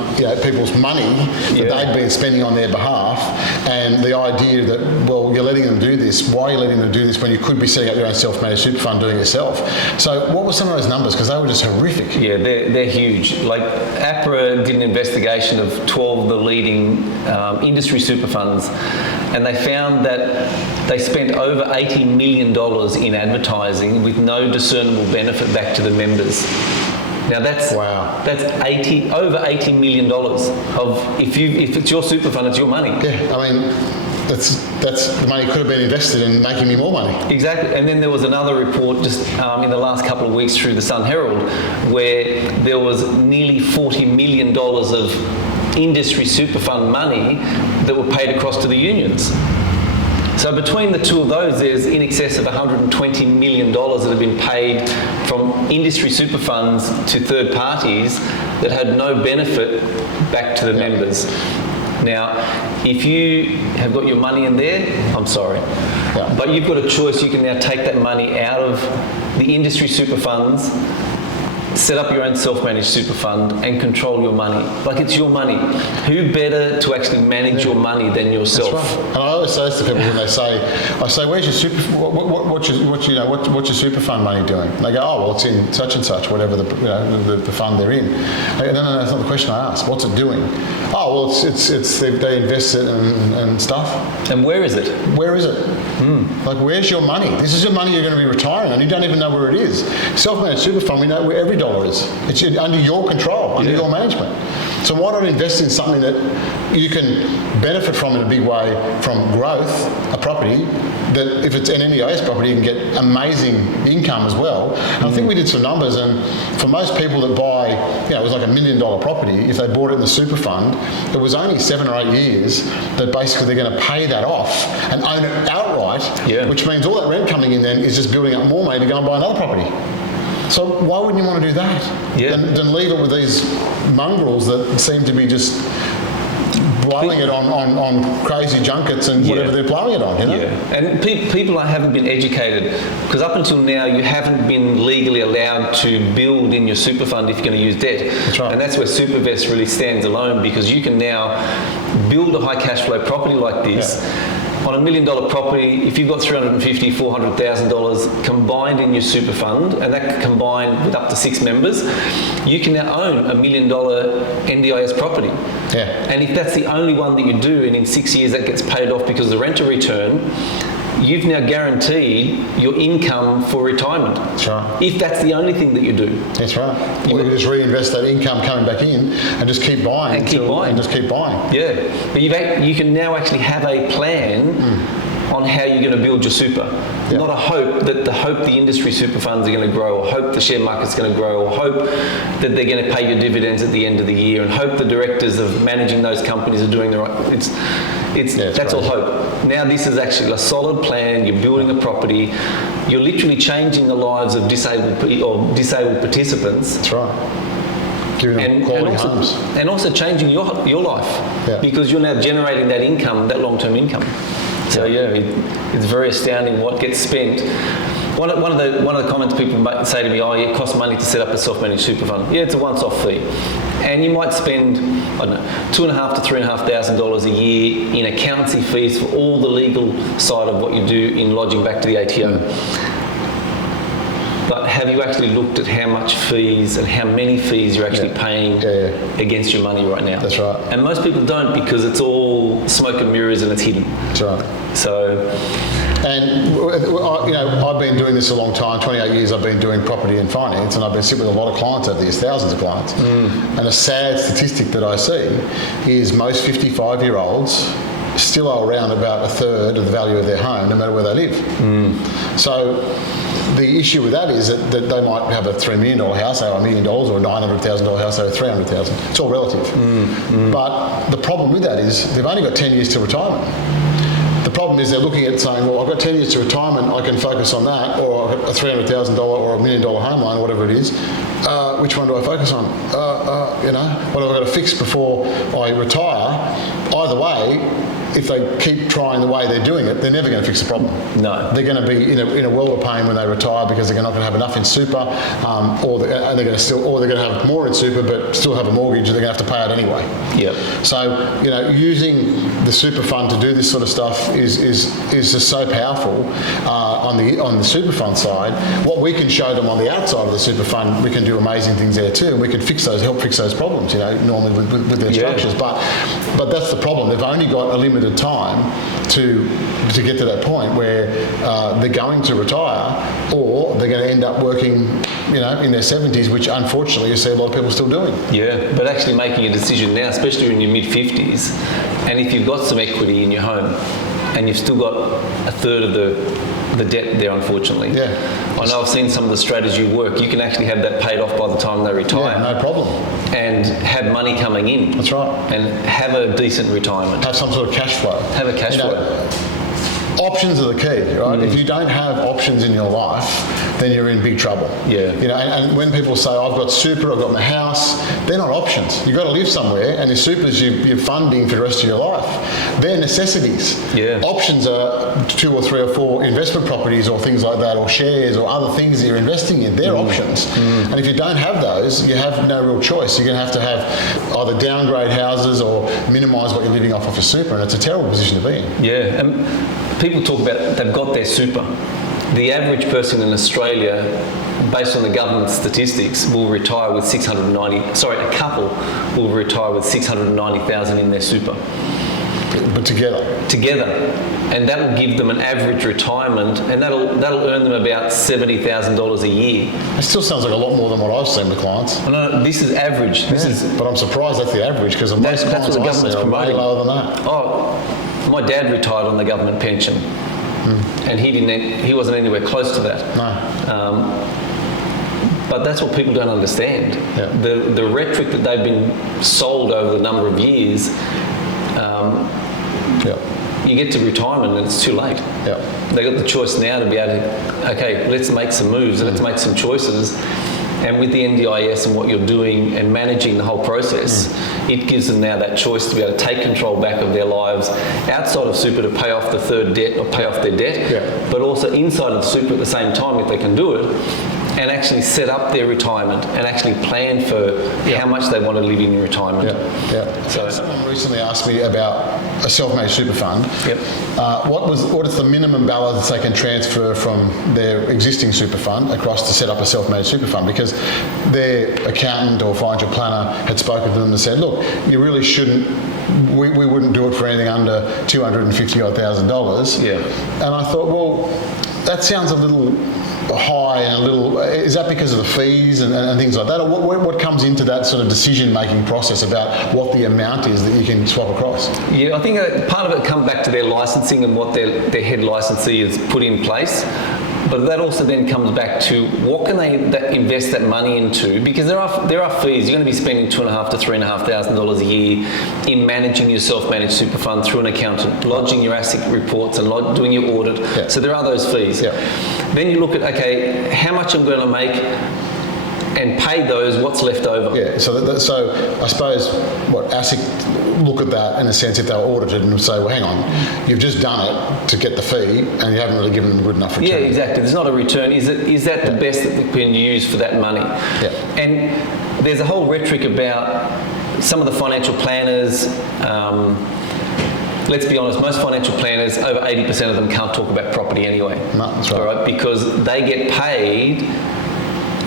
people's money that they've been spending on their behalf, and the idea that, well, you're letting them do this. Why are you letting them do this when you could be setting up your own self-managed super fund doing it yourself? So what were some of those numbers? Because they were just horrific. Yeah, they're huge. Like APRA did an investigation of 12 of the leading industry super funds, and they found that they spent over $80 million in advertising with no discernible benefit back to the members. Now that's over $80 million of if it's your super fund, it's your money. Yeah, I mean, that's the money could have been invested in making me more money. Exactly. And then there was another report just in the last couple of weeks through the Sun Herald where there was nearly $40 million of industry super fund money that were paid across to the unions. So between the two of those, there's in excess of $120 million that have been paid from industry super funds to third parties that had no benefit back to the members. Now, if you have got your money in there, I'm sorry. But you've got a choice. You can now take that money out of the industry super funds, set up your own self-managed super fund and control your money. Like, it's your money. Who better to actually manage your money than yourself? That's right. And I always say this to people when I say, where's your super, what's your super fund money doing? And they go, oh, well, it's in such and such, whatever the fund they're in. I go, no, that's not the question I asked. What's it doing? Oh, well, it's they invest it and stuff. And where is it? Where is it? Like, where's your money? This is your money you're going to be retiring on. You don't even know where it is. Self-managed super fund, we know where every dollar is. It's under your control, under your management. So why not invest in something that you can benefit from in a big way from growth, a property, that if it's an NDIS property, you can get amazing income as well. And I think we did some numbers, and for most people that buy, it was like $1 million property, if they bought it in the super fund, it was only 7 or 8 years that basically they're going to pay that off and own it outright, which means all that rent coming in then is just building up more money to go and buy another property. So why wouldn't you want to do that? Than leave it with these mongrels that seem to be just blowing it on crazy junkets and whatever they're blowing it on, And people haven't been educated, because up until now you haven't been legally allowed to build in your super fund if you're going to use debt. That's right. And that's where Supavest really stands alone, because you can now build a high cash flow property like this. On $1 million property, if you've got $350,000, $400,000 combined in your super fund, and that combined with up to 6 members, you can now own $1 million NDIS property. And if that's the only one that you do, and in 6 years that gets paid off because of the renter return, you've now guaranteed your income for retirement. That's right. If that's the only thing that you do. That's right. You can just reinvest that income coming back in and just keep buying. And just keep buying. Yeah. But you can now actually have a plan on how you're going to build your super. Not a hope that the industry super funds are going to grow, or hope the share market's going to grow, or hope that they're going to pay your dividends at the end of the year, and hope the directors of managing those companies are doing the right. That's all hope. Now this is actually a solid plan. You're building a property. You're literally changing the lives of disabled participants. That's right. Giving them quality homes. And also changing your life, because you're now generating that income, that long-term income. So it's very astounding what gets spent. One of the comments people might say to me, it costs money to set up a self-managed super fund. Yeah, it's a once-off fee. And you might spend, $2,500 to $3,500 a year in accountancy fees for all the legal side of what you do in lodging back to the ATO. But have you actually looked at how much fees and how many fees you're actually paying against your money right now? That's right. And most people don't, because it's all smoke and mirrors and it's hidden. That's right. So And I've been doing this a long time. 28 years I've been doing property and finance, and I've been sitting with a lot of clients over the years, thousands of clients. And a sad statistic that I see is most 55-year-olds still owe around about a third of the value of their home, no matter where they live. So the issue with that is that they might have a $3 million house, they owe $1 million, or a $900,000 house, they owe $300,000. It's all relative. But the problem with that is they've only got 10 years to retirement. The problem is they're looking at saying, well, I've got 10 years to retirement, I can focus on that, or I've got a $300,000 or $1 million home loan, whatever it is. Which one do I focus on? What have I got to fix before I retire? Either way, if they keep trying the way they're doing it, they're never going to fix the problem. No. They're going to be in a world of pain when they retire because they're not going to have enough in super, or they're going to have more in super but still have a mortgage and they're going to have to pay it anyway. Yep. So using the super fund to do this sort of stuff is just so powerful on the super fund side. What we can show them on the outside of the super fund, we can do amazing things there too. We can help fix those problems. Normally with their structures, but that's the problem. They've only got a limited time to get to that point where they're going to retire, or they're going to end up working in their 70s, which unfortunately you see a lot of people still doing. Yeah, but actually making a decision now, especially in your mid-50s, and if you've got some equity in your home and you've still got a third of the debt there, unfortunately. Yeah. I know I've seen some of the strategy work. You can actually have that paid off by the time they retire. Yeah, no problem. And have money coming in. That's right. And have a decent retirement. Have some sort of cash flow. Have a cash flow. Options are the key, right? If you don't have options in your life, then you're in big trouble. Yeah. And when people say, I've got super, I've got my house, they're not options. You've got to live somewhere, and the super's you're funding for the rest of your life. They're necessities. Yeah. Options are 2 or 3 or 4 investment properties or things like that, or shares or other things that you're investing in. They're options. And if you don't have those, you have no real choice. You're going to have either downgrade houses or minimise what you're living off your super, and it's a terrible position to be in. Yeah. And people talk about they've got their super. The average person in Australia, based on the government statistics, will retire with a couple will retire with 690,000 in their super. But together. And that will give them an average retirement, and that'll earn them about $70,000 a year. It still sounds like a lot more than what I've seen with clients. No, this is average. But I'm surprised that's the average, because most clients what the I see government's are way promoting. lower than that. Oh, my dad retired on the government pension, and he wasn't anywhere close to that. No. But that's what people don't understand. Yeah. The rhetoric that they've been sold over the number of years. You get to retirement and it's too late. Yeah. They got the choice now to be able to, okay, let's make some moves, let's make some choices. And with the NDIS and what you're doing and managing the whole process, it gives them now that choice to be able to take control back of their lives outside of super to pay off the third debt or pay off their debt, but also inside of super at the same time if they can do it, and actually set up their retirement and actually plan for how much they want to live in retirement. So someone recently asked me about a self-managed super fund. What is the minimum balance they can transfer from their existing super fund across to set up a self-managed super fund? Because their accountant or financial planner had spoken to them and said, look, you really shouldn't, we wouldn't do it for anything under $250,000. And I thought, well, that sounds a little high and a little, is that because of the fees and things like that, or what comes into that sort of decision-making process about what the amount is that you can swap across? Yeah, I think part of it comes back to their licensing and what their head licensee has put in place. But that also then comes back to what can they invest that money into, because there are fees. You're going to be spending $2,500 to $3,500 a year in managing your self-managed super fund through an accountant, lodging your asset reports and doing your audit. So there are those fees. Then you look at, okay, how much I'm going to make and pay those, what's left over. So I suppose what ASIC look at that in a sense if they were audited and say, well, hang on, you've just done it to get the fee and you haven't really given them a good enough return. Yeah, exactly. There's not a return. Is that the best that they can use for that money? And there's a whole rhetoric about some of the financial planners. Let's be honest, most financial planners, over 80% of them can't talk about property anyway. No, that's right. All right, because they get paid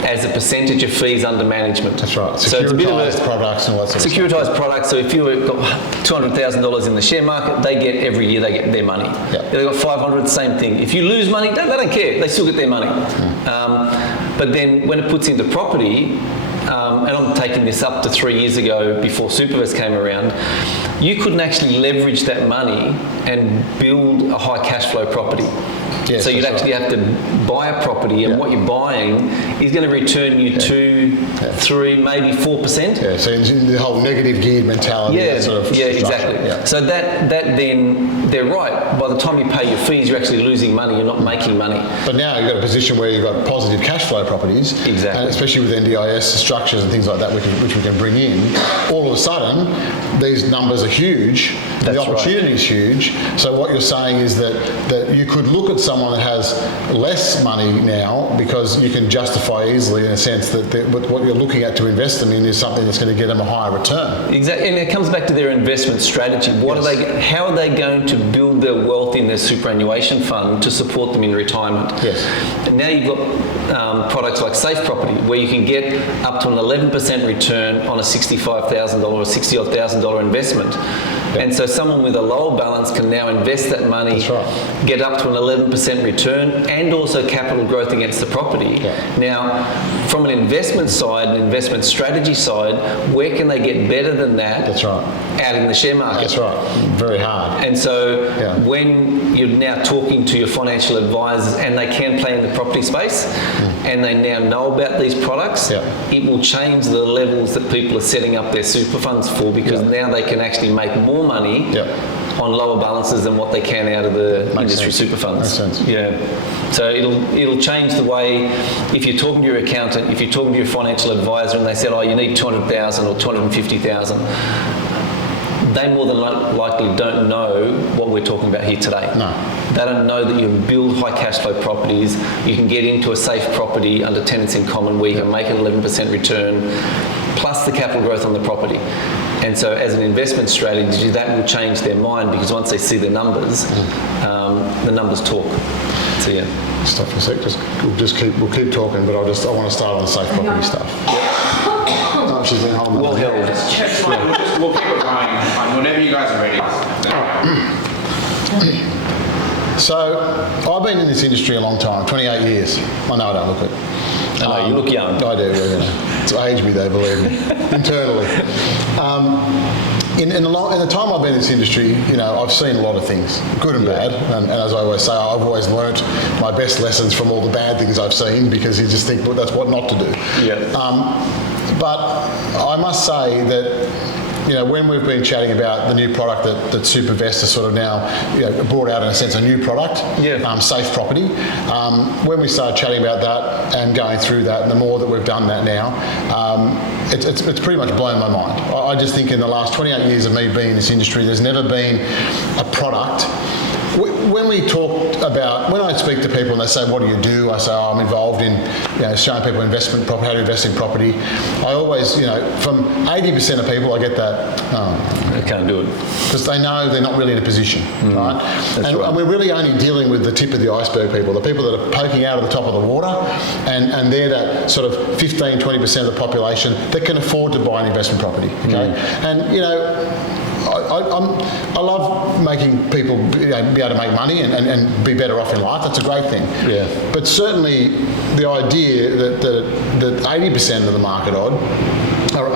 as a percentage of fees under management. That's right. So it's a bit of a products and all that sort of stuff. securitized products. So if you've got $200,000 in the share market, they get every year they get their money. Yep. They've got 500, same thing. If you lose money, they don't care. They still get their money. But then when it puts into property, and I'm taking this up to 3 years ago before Supavest came around, you couldn't actually leverage that money and build a high cash flow property. Yes, so you'd actually have to buy a property, and what you're buying is going to return you 2, 3, maybe 4%. Yeah, so in the whole negative geared mentality. Yeah, that sort of exactly. Yeah. So that then, they're right. By the time you pay your fees, you're actually losing money. You're not making money. But now you've got a position where you've got positive cash flow properties. Exactly. And especially with NDIS structures and things like that, which we can bring in, all of a sudden, these numbers are huge. That's the opportunity is huge. So what you're saying is that you could look at someone that has less money now because you can justify easily in a sense that what you're looking at to invest them in is something that's going to get them a higher return. Exactly, and it comes back to their investment strategy. How are they going to build their wealth in their superannuation fund to support them in retirement? Yes. And now you've got products like Safe Property, where you can get up to an 11% return on a $65,000 or $60,000 investment. Yep. And so someone with a lower balance can now invest that money, That's right. get up to an 11% return, and also capital growth against the property. Yeah. Now, from an investment side, an investment strategy side, where can they get better than that? That's right. Out in the share market. That's right. Very hard. And so when you're now talking to your financial advisors and they can play in the property space and they now know about these products, it will change the levels that people are setting up their super funds for, because now they can actually make more money on lower balances than what they can out of the industry super funds. Makes sense. Yeah. So it'll change the way, if you're talking to your accountant, if you're talking to your financial advisor and they said, oh, you need 200,000 or 250,000, they more than likely don't know what we're talking about here today. No. They don't know that you can build high cash flow properties, you can get into a safe property under tenants in common where you can make an 11% return, plus the capital growth on the property. And so as an investment strategy, that will change their mind, because once they see the numbers talk. So yeah. Stop for a sec. We'll keep talking, but I want to start on the safe property stuff. Oh, she's been holding Well held. It's fine. We'll keep it going. Whenever you guys are ready. So I've been in this industry a long time, 28 years. I know I don't look it. I know, you look young. I do, yeah. It's aged me, they believe me, internally. In the time I've been in this industry, I've seen a lot of things, good and bad. And as I always say, I've always learnt my best lessons from all the bad things I've seen, because you just think, well, that's what not to do. Yeah. But I must say that, when we've been chatting about the new product that Supavest has sort of now brought out, in a sense, a new product, Safe Property. When we started chatting about that and going through that, and the more that we've done that now, it's pretty much blown my mind. I just think in the last 28 years of me being in this industry, there's never been a product. When I speak to people and they say, what do you do? I say, oh, I'm involved in showing people how to invest in property. I always, from 80% of people, I get that, They can't do it. because they know they're not really in a position, right? And we're really only dealing with the tip of the iceberg people, the people that are poking out of the top of the water, and they're that sort of 15, 20% of the population that can afford to buy an investment property, okay? And, I love making people be able to make money and be better off in life. That's a great thing. Yeah. But certainly the idea that 80% of the market are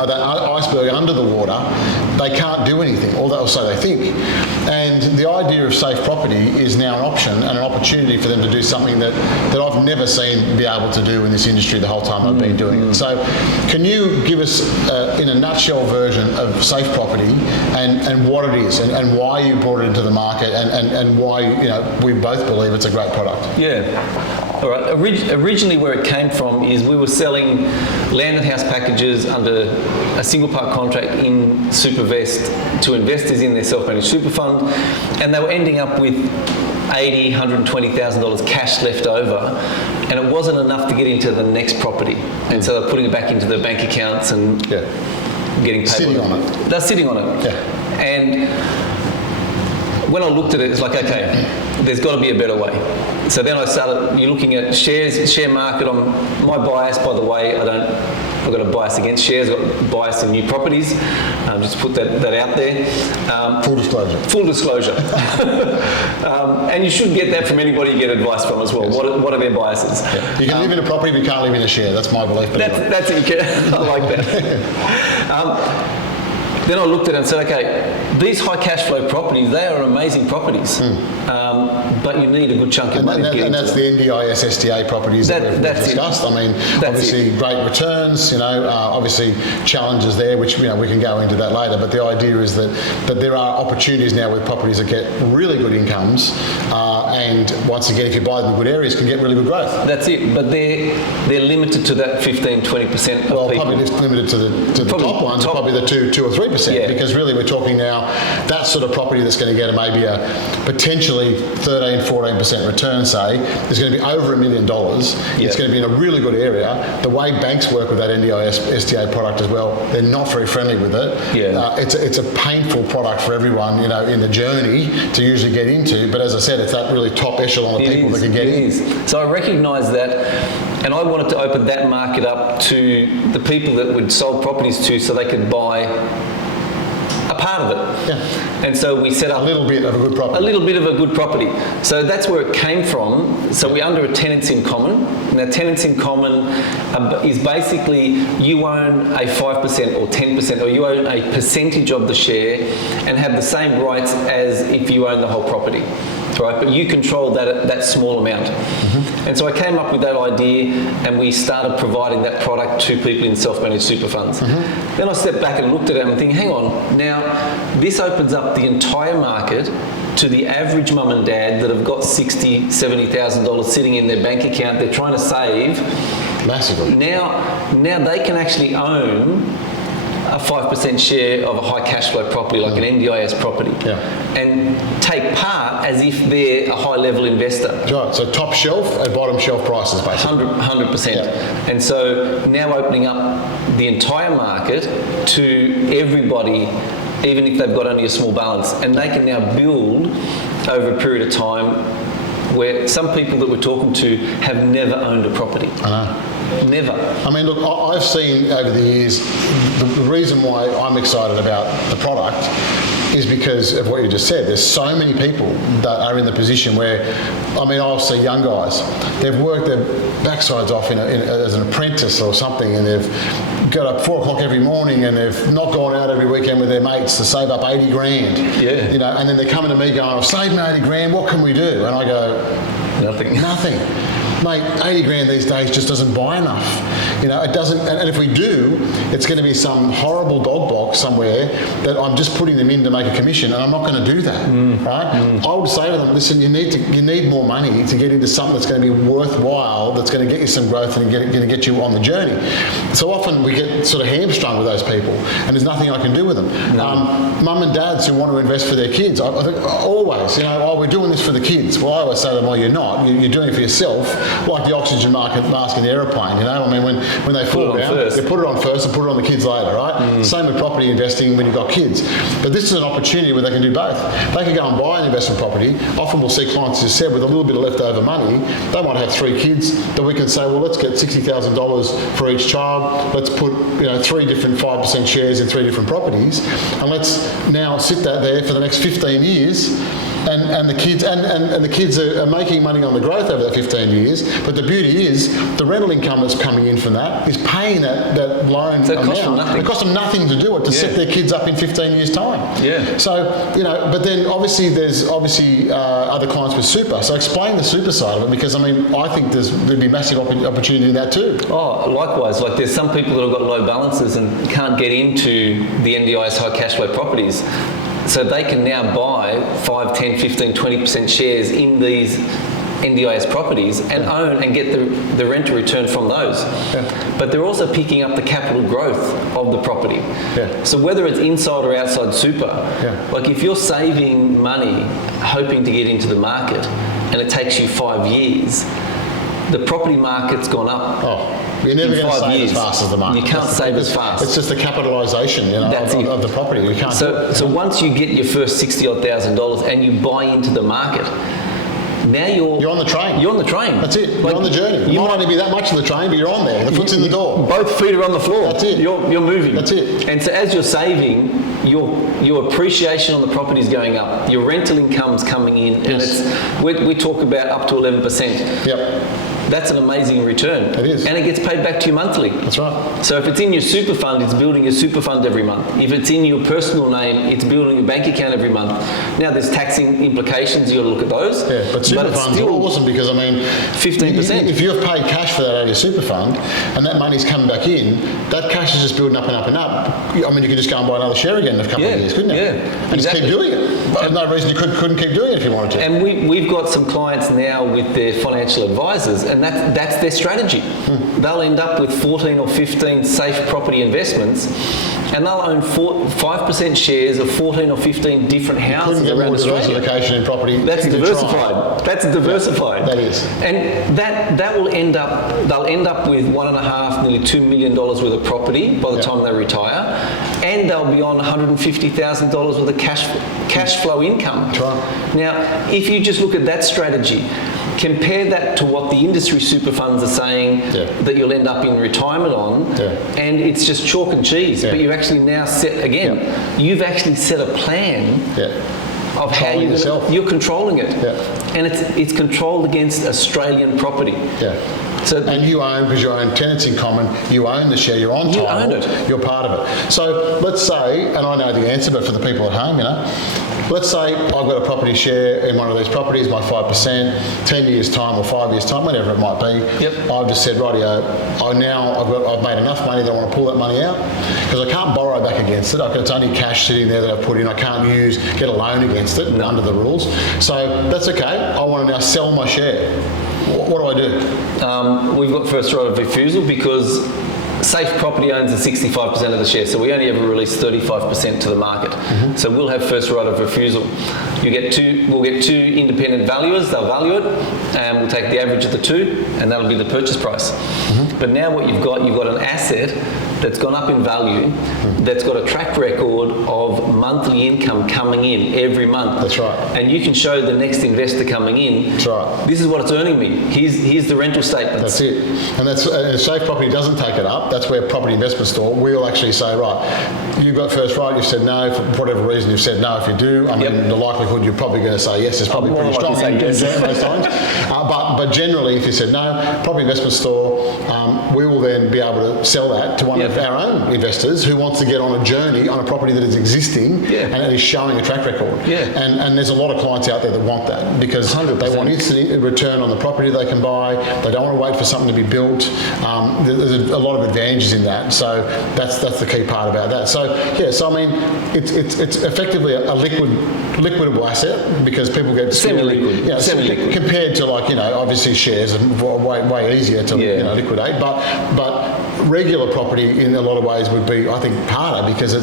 that iceberg under the water, they can't do anything, or so they think. And the idea of safe property is now an option and an opportunity for them to do something that I've never seen be able to do in this industry the whole time I've been doing it. So can you give us, in a nutshell, version of safe property and what it is and why you brought it into the market and why we both believe it's a great product? Yeah. All right. Originally, where it came from is we were selling land and house packages under a single part contract in Supavest to investors in their self-managed super fund, and they were ending up with $80,000, $120,000 cash left over, and it wasn't enough to get into the next property, and so they're putting it back into their bank accounts and getting paid. Sitting on it. They're sitting on it. Yeah. And when I looked at it, it's like, okay, there's got to be a better way. So then I started, you're looking at shares, share market. My bias, by the way, I've got a bias against shares, I've got a bias in new properties. Just put that out there. Full disclosure. Full disclosure. And you should get that from anybody you get advice from as well. Yes. What are their biases? Yeah. You can live in a property, but you can't live in a share. That's my belief. That's it. I like that. Then I looked at it and said, okay, these high cash flow properties, they are amazing properties, but you need a good chunk of money to get into that's them. the NDIS STA properties that we've discussed. It. I mean, That's obviously great returns, obviously challenges there, which we can go into that later, but the idea is that there are opportunities now with properties that get really good incomes, and once again, if you buy them in good areas, can get really good growth. That's it, but they're limited to that 15-20% of well, people. probably just limited to the top ones, probably the 2 or 3%, because really we're talking now that sort of property that's going to get maybe a potentially 13-14% return, say, is going to be over $1 million. It's going to be in a really good area. The way banks work with that NDIS STA product as well, they're not very friendly with it. It's a painful product for everyone, in the journey to usually get into. But as I said, it's that really top echelon of people that can get in. So I recognise that, and I wanted to open that market up to the people that would sold properties to, so they could buy a part of it. Yeah. And so we set up a little bit of a good property. A little bit of a good property. So that's where it came from. So we're under a tenants in common. Now, tenants in common is basically you own a 5% or 10%, or you own a percentage of the share and have the same rights as if you own the whole property. Right, but you control that small amount. And so I came up with that idea, and we started providing that product to people in self-managed super funds. Then I stepped back and looked at it and thinking, hang on, now this opens up the entire market to the average mum and dad that have got $60,000, $70,000 sitting in their bank account. They're trying to save. Massively. Now they can actually own a 5% share of a high cash flow property like an NDIS property, and take part as if they're a high level investor. Right, so top shelf and bottom shelf prices basically. 100%. And so now opening up the entire market to everybody, even if they've got only a small balance, and they can now build over a period of time where some people that we're talking to have never owned a property. I know. Never. I mean, look, I've seen over the years, the reason why I'm excited about the product is because of what you just said. There's so many people that are in the position where, I mean, I'll see young guys, they've worked their backsides off as an apprentice or something, and they've got up 4 o'clock every morning, and they've not gone out every weekend with their mates to save up 80 grand. And then they're coming to me going, I've saved 80 grand, what can we do? And I go, Nothing. Mate, 80 grand these days just doesn't buy enough. It doesn't, and if we do, it's going to be some horrible dog box somewhere that I'm just putting them in to make a commission, and I'm not going to do that, right? I would say to them, listen, you need more money to get into something that's going to be worthwhile, that's going to get you some growth and going to get you on the journey. So often we get sort of hamstrung with those people, and there's nothing I can do with them. Mum and dads who want to invest for their kids, I think always, we're doing this for the kids. Well, I always say to them, well, you're not. You're doing it for yourself. Like the oxygen mask in the aeroplane, I mean, when they fall down, they put it on first and put it on the kids later, right? Same with property investing when you've got kids. But this is an opportunity where they can do both. They can go and buy an investment property. Often we'll see clients, as you said, with a little bit of leftover money. They might have 3 kids that we can say, well, let's get $60,000 for each child. Let's put 3 different 5% shares in 3 different properties, and let's now sit that there for the next 15 years. And the kids and the kids are making money on the growth over that 15 years. But the beauty is the rental income that's coming in from that is paying that loan so amount. It costs them nothing to do it, to set their kids up in 15 years' time. So but then there's other clients with super. So explain the super side of it, because I think there'd be massive opportunity in that too. Oh, likewise. Like there's some people that have got low balances and can't get into the NDIS high cash flow properties. So they can now buy 5, 10, 15, 20% shares in these NDIS properties and own and get the rental return from those. But they're also picking up the capital growth of the property. So whether it's inside or outside super, like if you're saving money hoping to get into the market and it takes you 5 years, The property market's gone up. Oh, you're never in going to 5 save years. as fast as the market. You can't save as fast. It's just the capitalisation, That's it. of the property. You can't. So once you get your first $60,000 and you buy into the market, now you're on the train. You're on the train. That's it. You're on the journey. You might only be that much in the train, but you're on there. The foot's in the door. Both feet are on the floor. That's it. You're moving. That's it. And so as you're saving, your appreciation on the property is going up. Your rental income's coming in, and we talk about up to 11%. Yep. That's an amazing return. It is. And it gets paid back to you monthly. That's right. So if it's in your super fund, it's building your super fund every month. If it's in your personal name, it's building your bank account every month. Now there's taxing implications, you've got to look at those. Yeah, but super funds are awesome because, 15%. If you've paid cash for that out of your super fund and that money's coming back in, that cash is just building up and up and up. You can just go and buy another share again in a couple of years, couldn't you? Yeah, and just keep doing it. There's no reason you couldn't keep doing it if you wanted to. And we've got some clients now with their financial advisors, and that's their strategy. They'll end up with 14 or 15 safe property investments, and they'll own 5% shares of 14 or 15 different houses around Australia. Diversification in property. That's diversified. That's diversified. Yeah, that is. And that will end up. They'll end up with $1.5, nearly $2 million worth of property by the time they retire, and they'll be on $150,000 worth of cash flow income. That's right. Now, if you just look at that strategy, compare that to what the industry super funds are saying that you'll end up in retirement on, and it's just chalk and cheese. But you've actually now you've actually set a plan of how you're controlling it, and it's controlled against Australian property. So, and you own, because you own tenants in common, you own the share, you're on title, own it. You're part of it. So let's say, and I know the answer, but for the people at home, let's say I've got a property share in one of these properties, my 5%, 10 years time or 5 years time, whatever it might be. I've just said, rightio, I've made enough money that I want to pull that money out, because I can't borrow back against it. It's only cash sitting there that I've put in. I can't get a loan against it under the rules. So that's okay. I want to now sell my share. What do I do? We've got first right of refusal because Safe Property owns the 65% of the share, so we only ever release 35% to the market. So we'll have first right of refusal. We'll get two independent valuers, they'll value it, and we'll take the average of the two, and that'll be the purchase price. But now what you've got an asset that's gone up in value, that's got a track record of monthly income coming in every month. That's right. And you can show the next investor coming in, that's right, this is what it's earning me. Here's the rental statements. That's it. And if Safe Property doesn't take it up, that's where Property Investment Store, we'll actually say, right, you've got first right, you've said no, for whatever reason you've said no. If you do, the likelihood you're probably going to say yes is probably pretty strong most times. But generally, if you said no, Property Investment Store, we will then be able to sell that to one of our own investors who wants to get on a journey on a property that is existing and is showing a track record. And there's a lot of clients out there that want that because 100%. They want instant return on the property they can buy. They don't want to wait for something to be built. There's a lot of advantages in that. So that's the key part about that. So it's effectively a liquidable asset because people get semi-liquid. Compared to obviously shares are way easier to liquidate, but regular property in a lot of ways would be, I think, harder because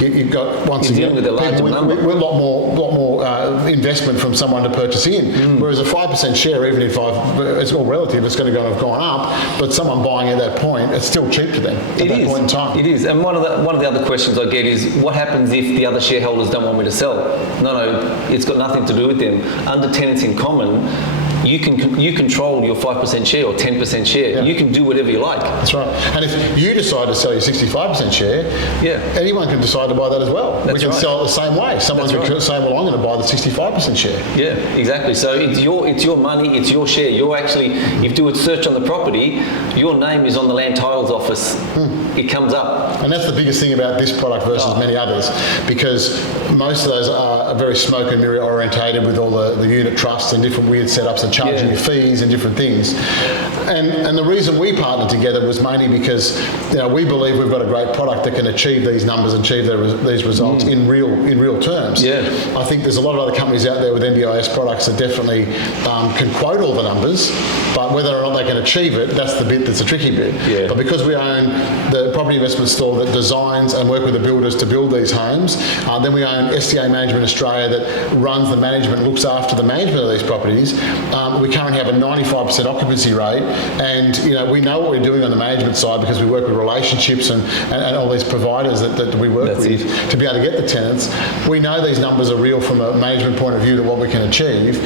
you've got dealing with a larger number. With a lot more investment from someone to purchase in. Whereas a 5% share, even if it's all relative, it's going to have gone up, but someone buying at that point, it's still cheap to them at that point in time. It is. And one of the other questions I get is, what happens if the other shareholders don't want me to sell? No, it's got nothing to do with them. Under tenants in common, you control your 5% share or 10% share. Yeah. You can do whatever you like. That's right. And if you decide to sell your 65% share, anyone can decide to buy that as well. We can sell it the same way. Someone can say, well, I'm going to buy the 65% share. Yeah, exactly. So it's your money, it's your share. You're actually, if you do a search on the property, your name is on the Land Titles Office. It comes up. And that's the biggest thing about this product versus many others, because most of those are very smoke and mirror orientated with all the unit trusts and different weird setups and charging you fees and different things. And the reason we partnered together was mainly because we believe we've got a great product that can achieve these numbers, achieve these results in real terms. Yeah. I think there's a lot of other companies out there with NDIS products that definitely can quote all the numbers, but whether or not they can achieve it, that's the bit that's a tricky bit. Yeah. But because we own the Property Investment Store that designs and work with the builders to build these homes, then we own SDA Management Australia that runs the management, looks after the management of these properties. We currently have a 95% occupancy rate, and we know what we're doing on the management side because we work with relationships and all these providers that we work with to be able to get the tenants. We know these numbers are real from a management point of view to what we can achieve.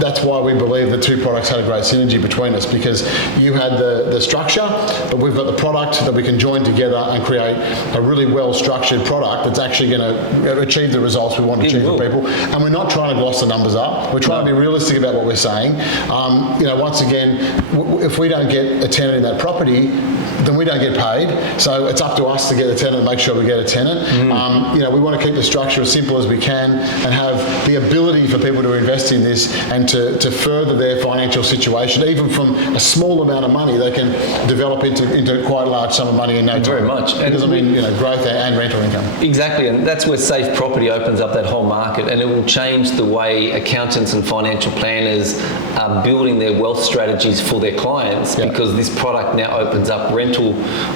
That's why we believe the two products had a great synergy between us, because you had the structure, but we've got the product that we can join together and create a really well-structured product that's actually going to achieve the results we want to achieve for people. And we're not trying to gloss the numbers up. We're trying to be realistic about what we're saying. Once again, if we don't get a tenant in that property, then we don't get paid. So it's up to us to get a tenant and make sure we get a tenant. We want to keep the structure as simple as we can and have the ability for people to invest in this and to further their financial situation. Even from a small amount of money, they can develop into quite a large sum of money in no time. Very much. Because growth and rental income. Exactly, and that's where Safe Property opens up that whole market, and it will change the way accountants and financial planners are building their wealth strategies for their clients, because this product now opens up rental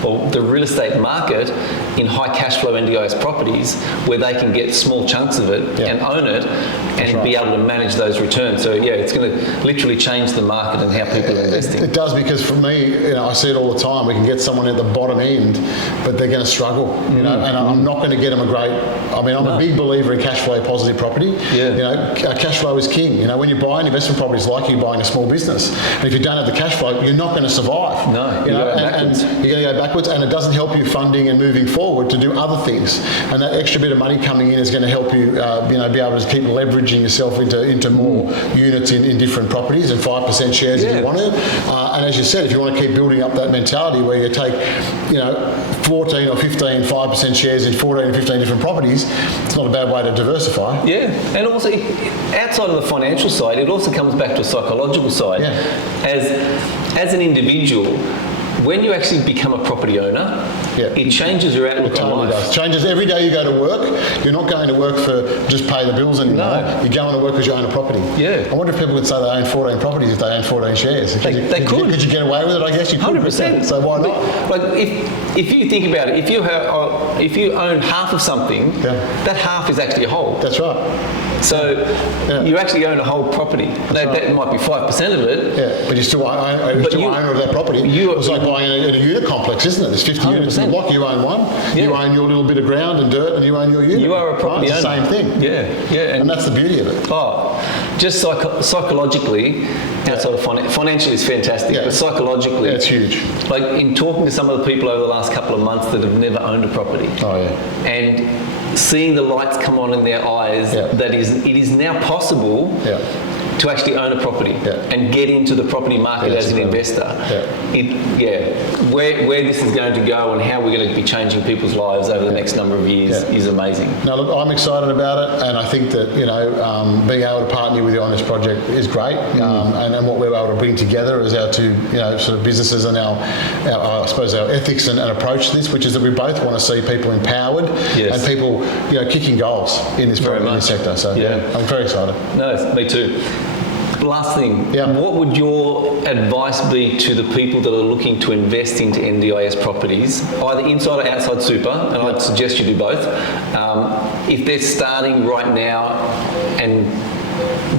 or the real estate market in high cash flow NDIS properties where they can get small chunks of it and own it and be able to manage those returns. So it's going to literally change the market and how people are investing. It does, because for me, I see it all the time. We can get someone at the bottom end, but they're going to struggle. And I'm not going to get them a great. I'm a big believer in cash flow positive property. Cash flow is king. When you buy an investment property, it's like you're buying a small business. And if you don't have the cash flow, you're not going to survive. No, you're going to go backwards, and it doesn't help you funding and moving forward to do other things. And that extra bit of money coming in is going to help you, be able to keep leveraging yourself into more units in different properties and 5% shares if you want to. And as you said, if you want to keep building up that mentality where you take, 14 or 15, 5% shares in 14 or 15 different properties, it's not a bad way to diversify. Yeah, and also outside of the financial side, it also comes back to a psychological side. As an individual, when you actually become a property owner, it changes your outlook on life. Does. Changes every day you go to work. You're not going to work for just pay the bills anymore. No. You're going to work because you own a property. Yeah. I wonder if people would say they own 14 properties if they own 14 shares. They could. Could you get away with it? I guess you could. 100%. So why not? Like if you think about it, if you own half of something, that half is actually a whole. That's right. So you actually own a whole property. That might be 5% of it. Yeah, but you're still owner of that property. It's like buying a unit complex, isn't it? There's 50 units in the block. You own one. You own your little bit of ground and dirt, and you own your unit. You are a property owner. It's the same thing. Yeah. And that's the beauty of it. Just psychologically, outside of financially it's fantastic, but psychologically, it's huge. Like in talking to some of the people over the last couple of months that have never owned a property. And seeing the lights come on in their eyes, that it is now possible to actually own a property and get into the property market as an investor. Where this is going to go and how we're going to be changing people's lives over the next number of years is amazing. Now, look, I'm excited about it, and I think that being able to partner with you on this project is great. And what we're able to bring together is our two sort of businesses and our I suppose our ethics and approach to this, which is that we both want to see people empowered and people kicking goals in this sector. So I'm very excited. No, me too. Last thing, what would your advice be to the people that are looking to invest into NDIS properties, either inside or outside super, and I'd suggest you do both, if they're starting right now, and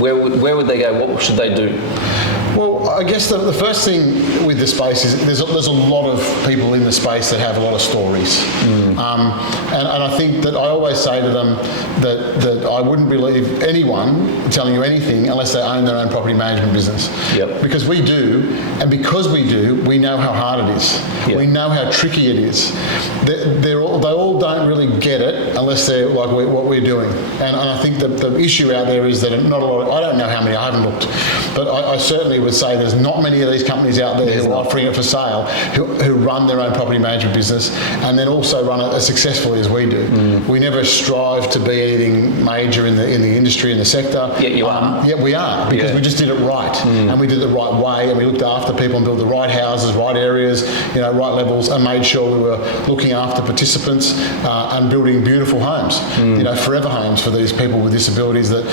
where would they go, what should they do? Well, I guess the first thing with the space is there's a lot of people in the space that have a lot of stories. And I think that I always say to them that I wouldn't believe anyone telling you anything unless they own their own property management business. Because we do, and because we do, we know how hard it is. We know how tricky it is. They all don't really get it unless they're like what we're doing. And I think the issue out there is that not a lot, I don't know how many, I haven't looked, but I certainly would say there's not many of these companies out there who are offering it for sale who run their own property management business and then also run it as successfully as we do. We never strive to be anything major in the industry, in the sector. Yet you are. Yeah, we are, because we just did it right. And we did it the right way, and we looked after people and built the right houses, right areas, right levels, and made sure we were looking after participants and building beautiful homes, forever homes for these people with disabilities that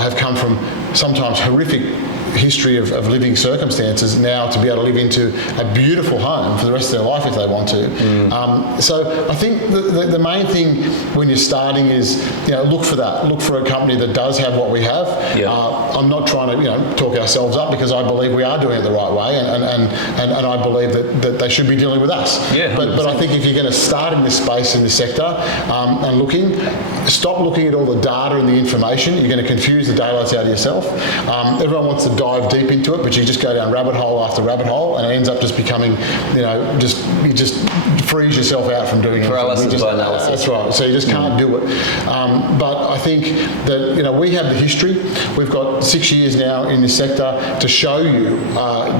have come from sometimes horrific history of living living circumstances now to be able to live into a beautiful home for the rest of their life if they want to. So I think the main thing when you're starting is, look for that. Look for a company that does have what we have. Yeah. I'm not trying to, talk ourselves up, because I believe we are doing it the right way, and I believe that they should be dealing with us. Yeah, but I think if you're going to start in this space, in this sector, and looking, stop looking at all the data and the information. You're going to confuse the daylights out of yourself. Everyone wants to dive deep into it, but you just go down rabbit hole after rabbit hole, and it ends up just becoming, you just freeze yourself out from doing paralysis by analysis. That's right. So you just can't do it. But I think that we have the history. We've got 6 years now in this sector to show you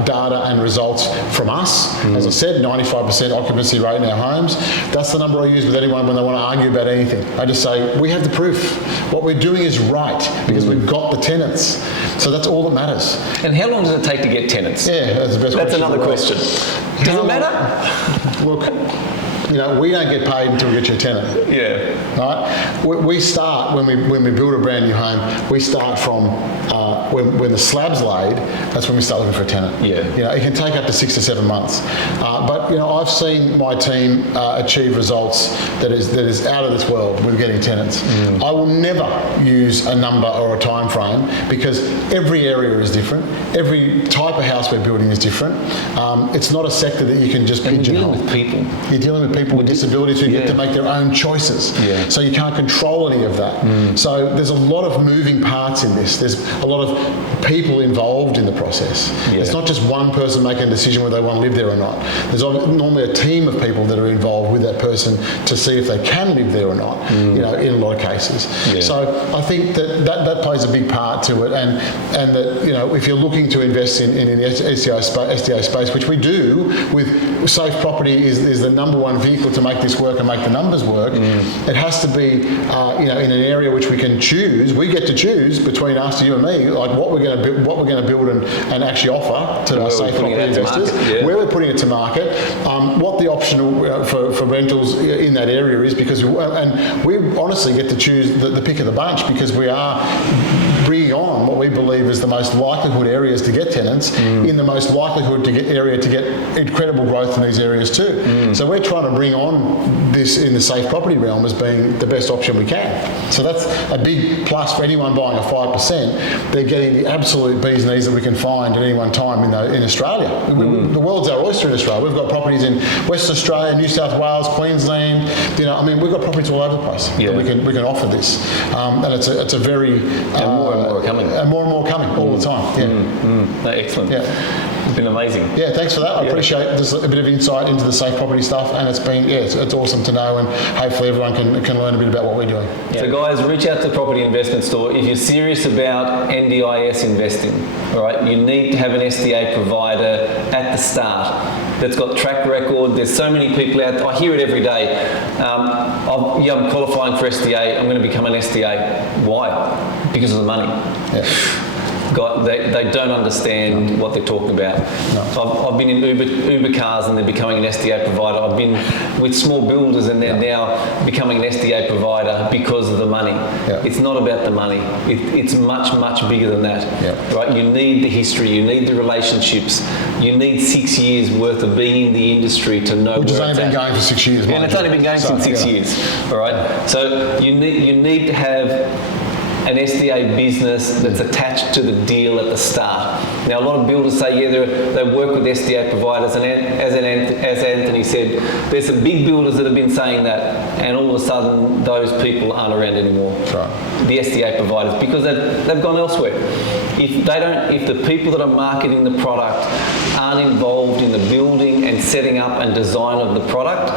data and results from us. As I said, 95% occupancy rate in our homes. That's the number I use with anyone when they want to argue about anything. I just say, we have the proof. What we're doing is right because we've got the tenants. So that's all that matters. And how long does it take to get tenants? Yeah, that's the best question. That's another question. Does it matter? Look, we don't get paid until we get you a tenant. Yeah. Right? We start, when we build a brand new home, we start from when the slab's laid, that's when we start looking for a tenant. Yeah. It can take up to 6 to 7 months. But I've seen my team achieve results that is out of this world with getting tenants. I will never use a number or a time frame because every area is different. Every type of house we're building is different. It's not a sector that you can just pigeonhole. You're dealing with people. You're dealing with people with disabilities who get to make their own choices. Yeah. So you can't control any of that. So there's a lot of moving parts in this. There's a lot of people involved in the process. Yeah. It's not just one person making a decision whether they want to live there or not. There's normally a team of people that are involved with that person to see if they can live there or not, in a lot of cases. Yeah. So I think that plays a big part to it, and that, if you're looking to invest in the SDA space, which we do with Safe Property is the number one vehicle to make this work and make the numbers work. It has to be, in an area which we can choose. We get to choose between us, you and me, like what we're going to build and actually offer to our Safe Property investors, where we're putting it to market, what the option for rentals in that area is, because we honestly get to choose the pick of the bunch, because we are bringing on what we believe is the most likelihood areas to get tenants in the most likelihood to get incredible growth in these areas too. So we're trying to bring on this in the Safe Property realm as being the best option we can. So that's a big plus for anyone buying a 5%. They're getting the absolute bee's knees that we can find at any one time in Australia. The world's our oyster in Australia. We've got properties in Western Australia, New South Wales, Queensland. We've got properties all over the place that we can offer this. And it's a very and more are coming. And more coming all the time. Yeah. No, excellent. Yeah. It's been amazing. Yeah, thanks for that. I appreciate this a bit of insight into the Safe Property stuff, and it's awesome to know, and hopefully everyone can learn a bit about what we're doing. Yeah. So guys, reach out to the Property Investment Store if you're serious about NDIS investing. All right, you need to have an SDA provider at the start that's got track record. There's so many people out there. I hear it every day. I'm qualifying for SDA. I'm going to become an SDA. Why? Because of the money. Yeah. They don't understand what they're talking about. No. I've been in Uber cars and they're becoming an SDA provider. I've been with small builders and they're now becoming an SDA provider because of the money. Yeah. It's not about the money. It's much, much bigger than that. Yeah. Right? You need the history. You need the relationships. You need 6 years worth of being in the industry to know which has where only been going for 6 years. And it's only been going since 6 years. All right. So you need to have an SDA business that's attached to the deal at the start. Now, a lot of builders say, they work with SDA providers, and as Anthony said, there's some big builders that have been saying that, and all of a sudden, those people aren't around anymore. That's right. The SDA providers, because they've gone elsewhere. If the people that are marketing the product aren't involved in the building and setting up and design of the product,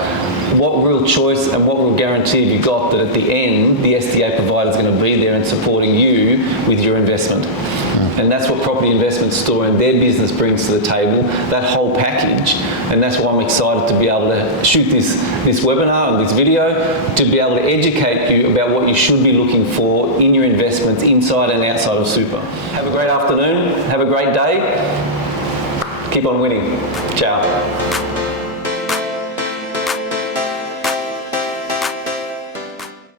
what real choice and what real guarantee have you got that at the end, the SDA provider is going to be there and supporting you with your investment? And that's what Property Investment Store and their business brings to the table, that whole package. And that's why I'm excited to be able to shoot this webinar and this video, to be able to educate you about what you should be looking for in your investments inside and outside of super. Have a great afternoon. Have a great day. Keep on winning. Ciao.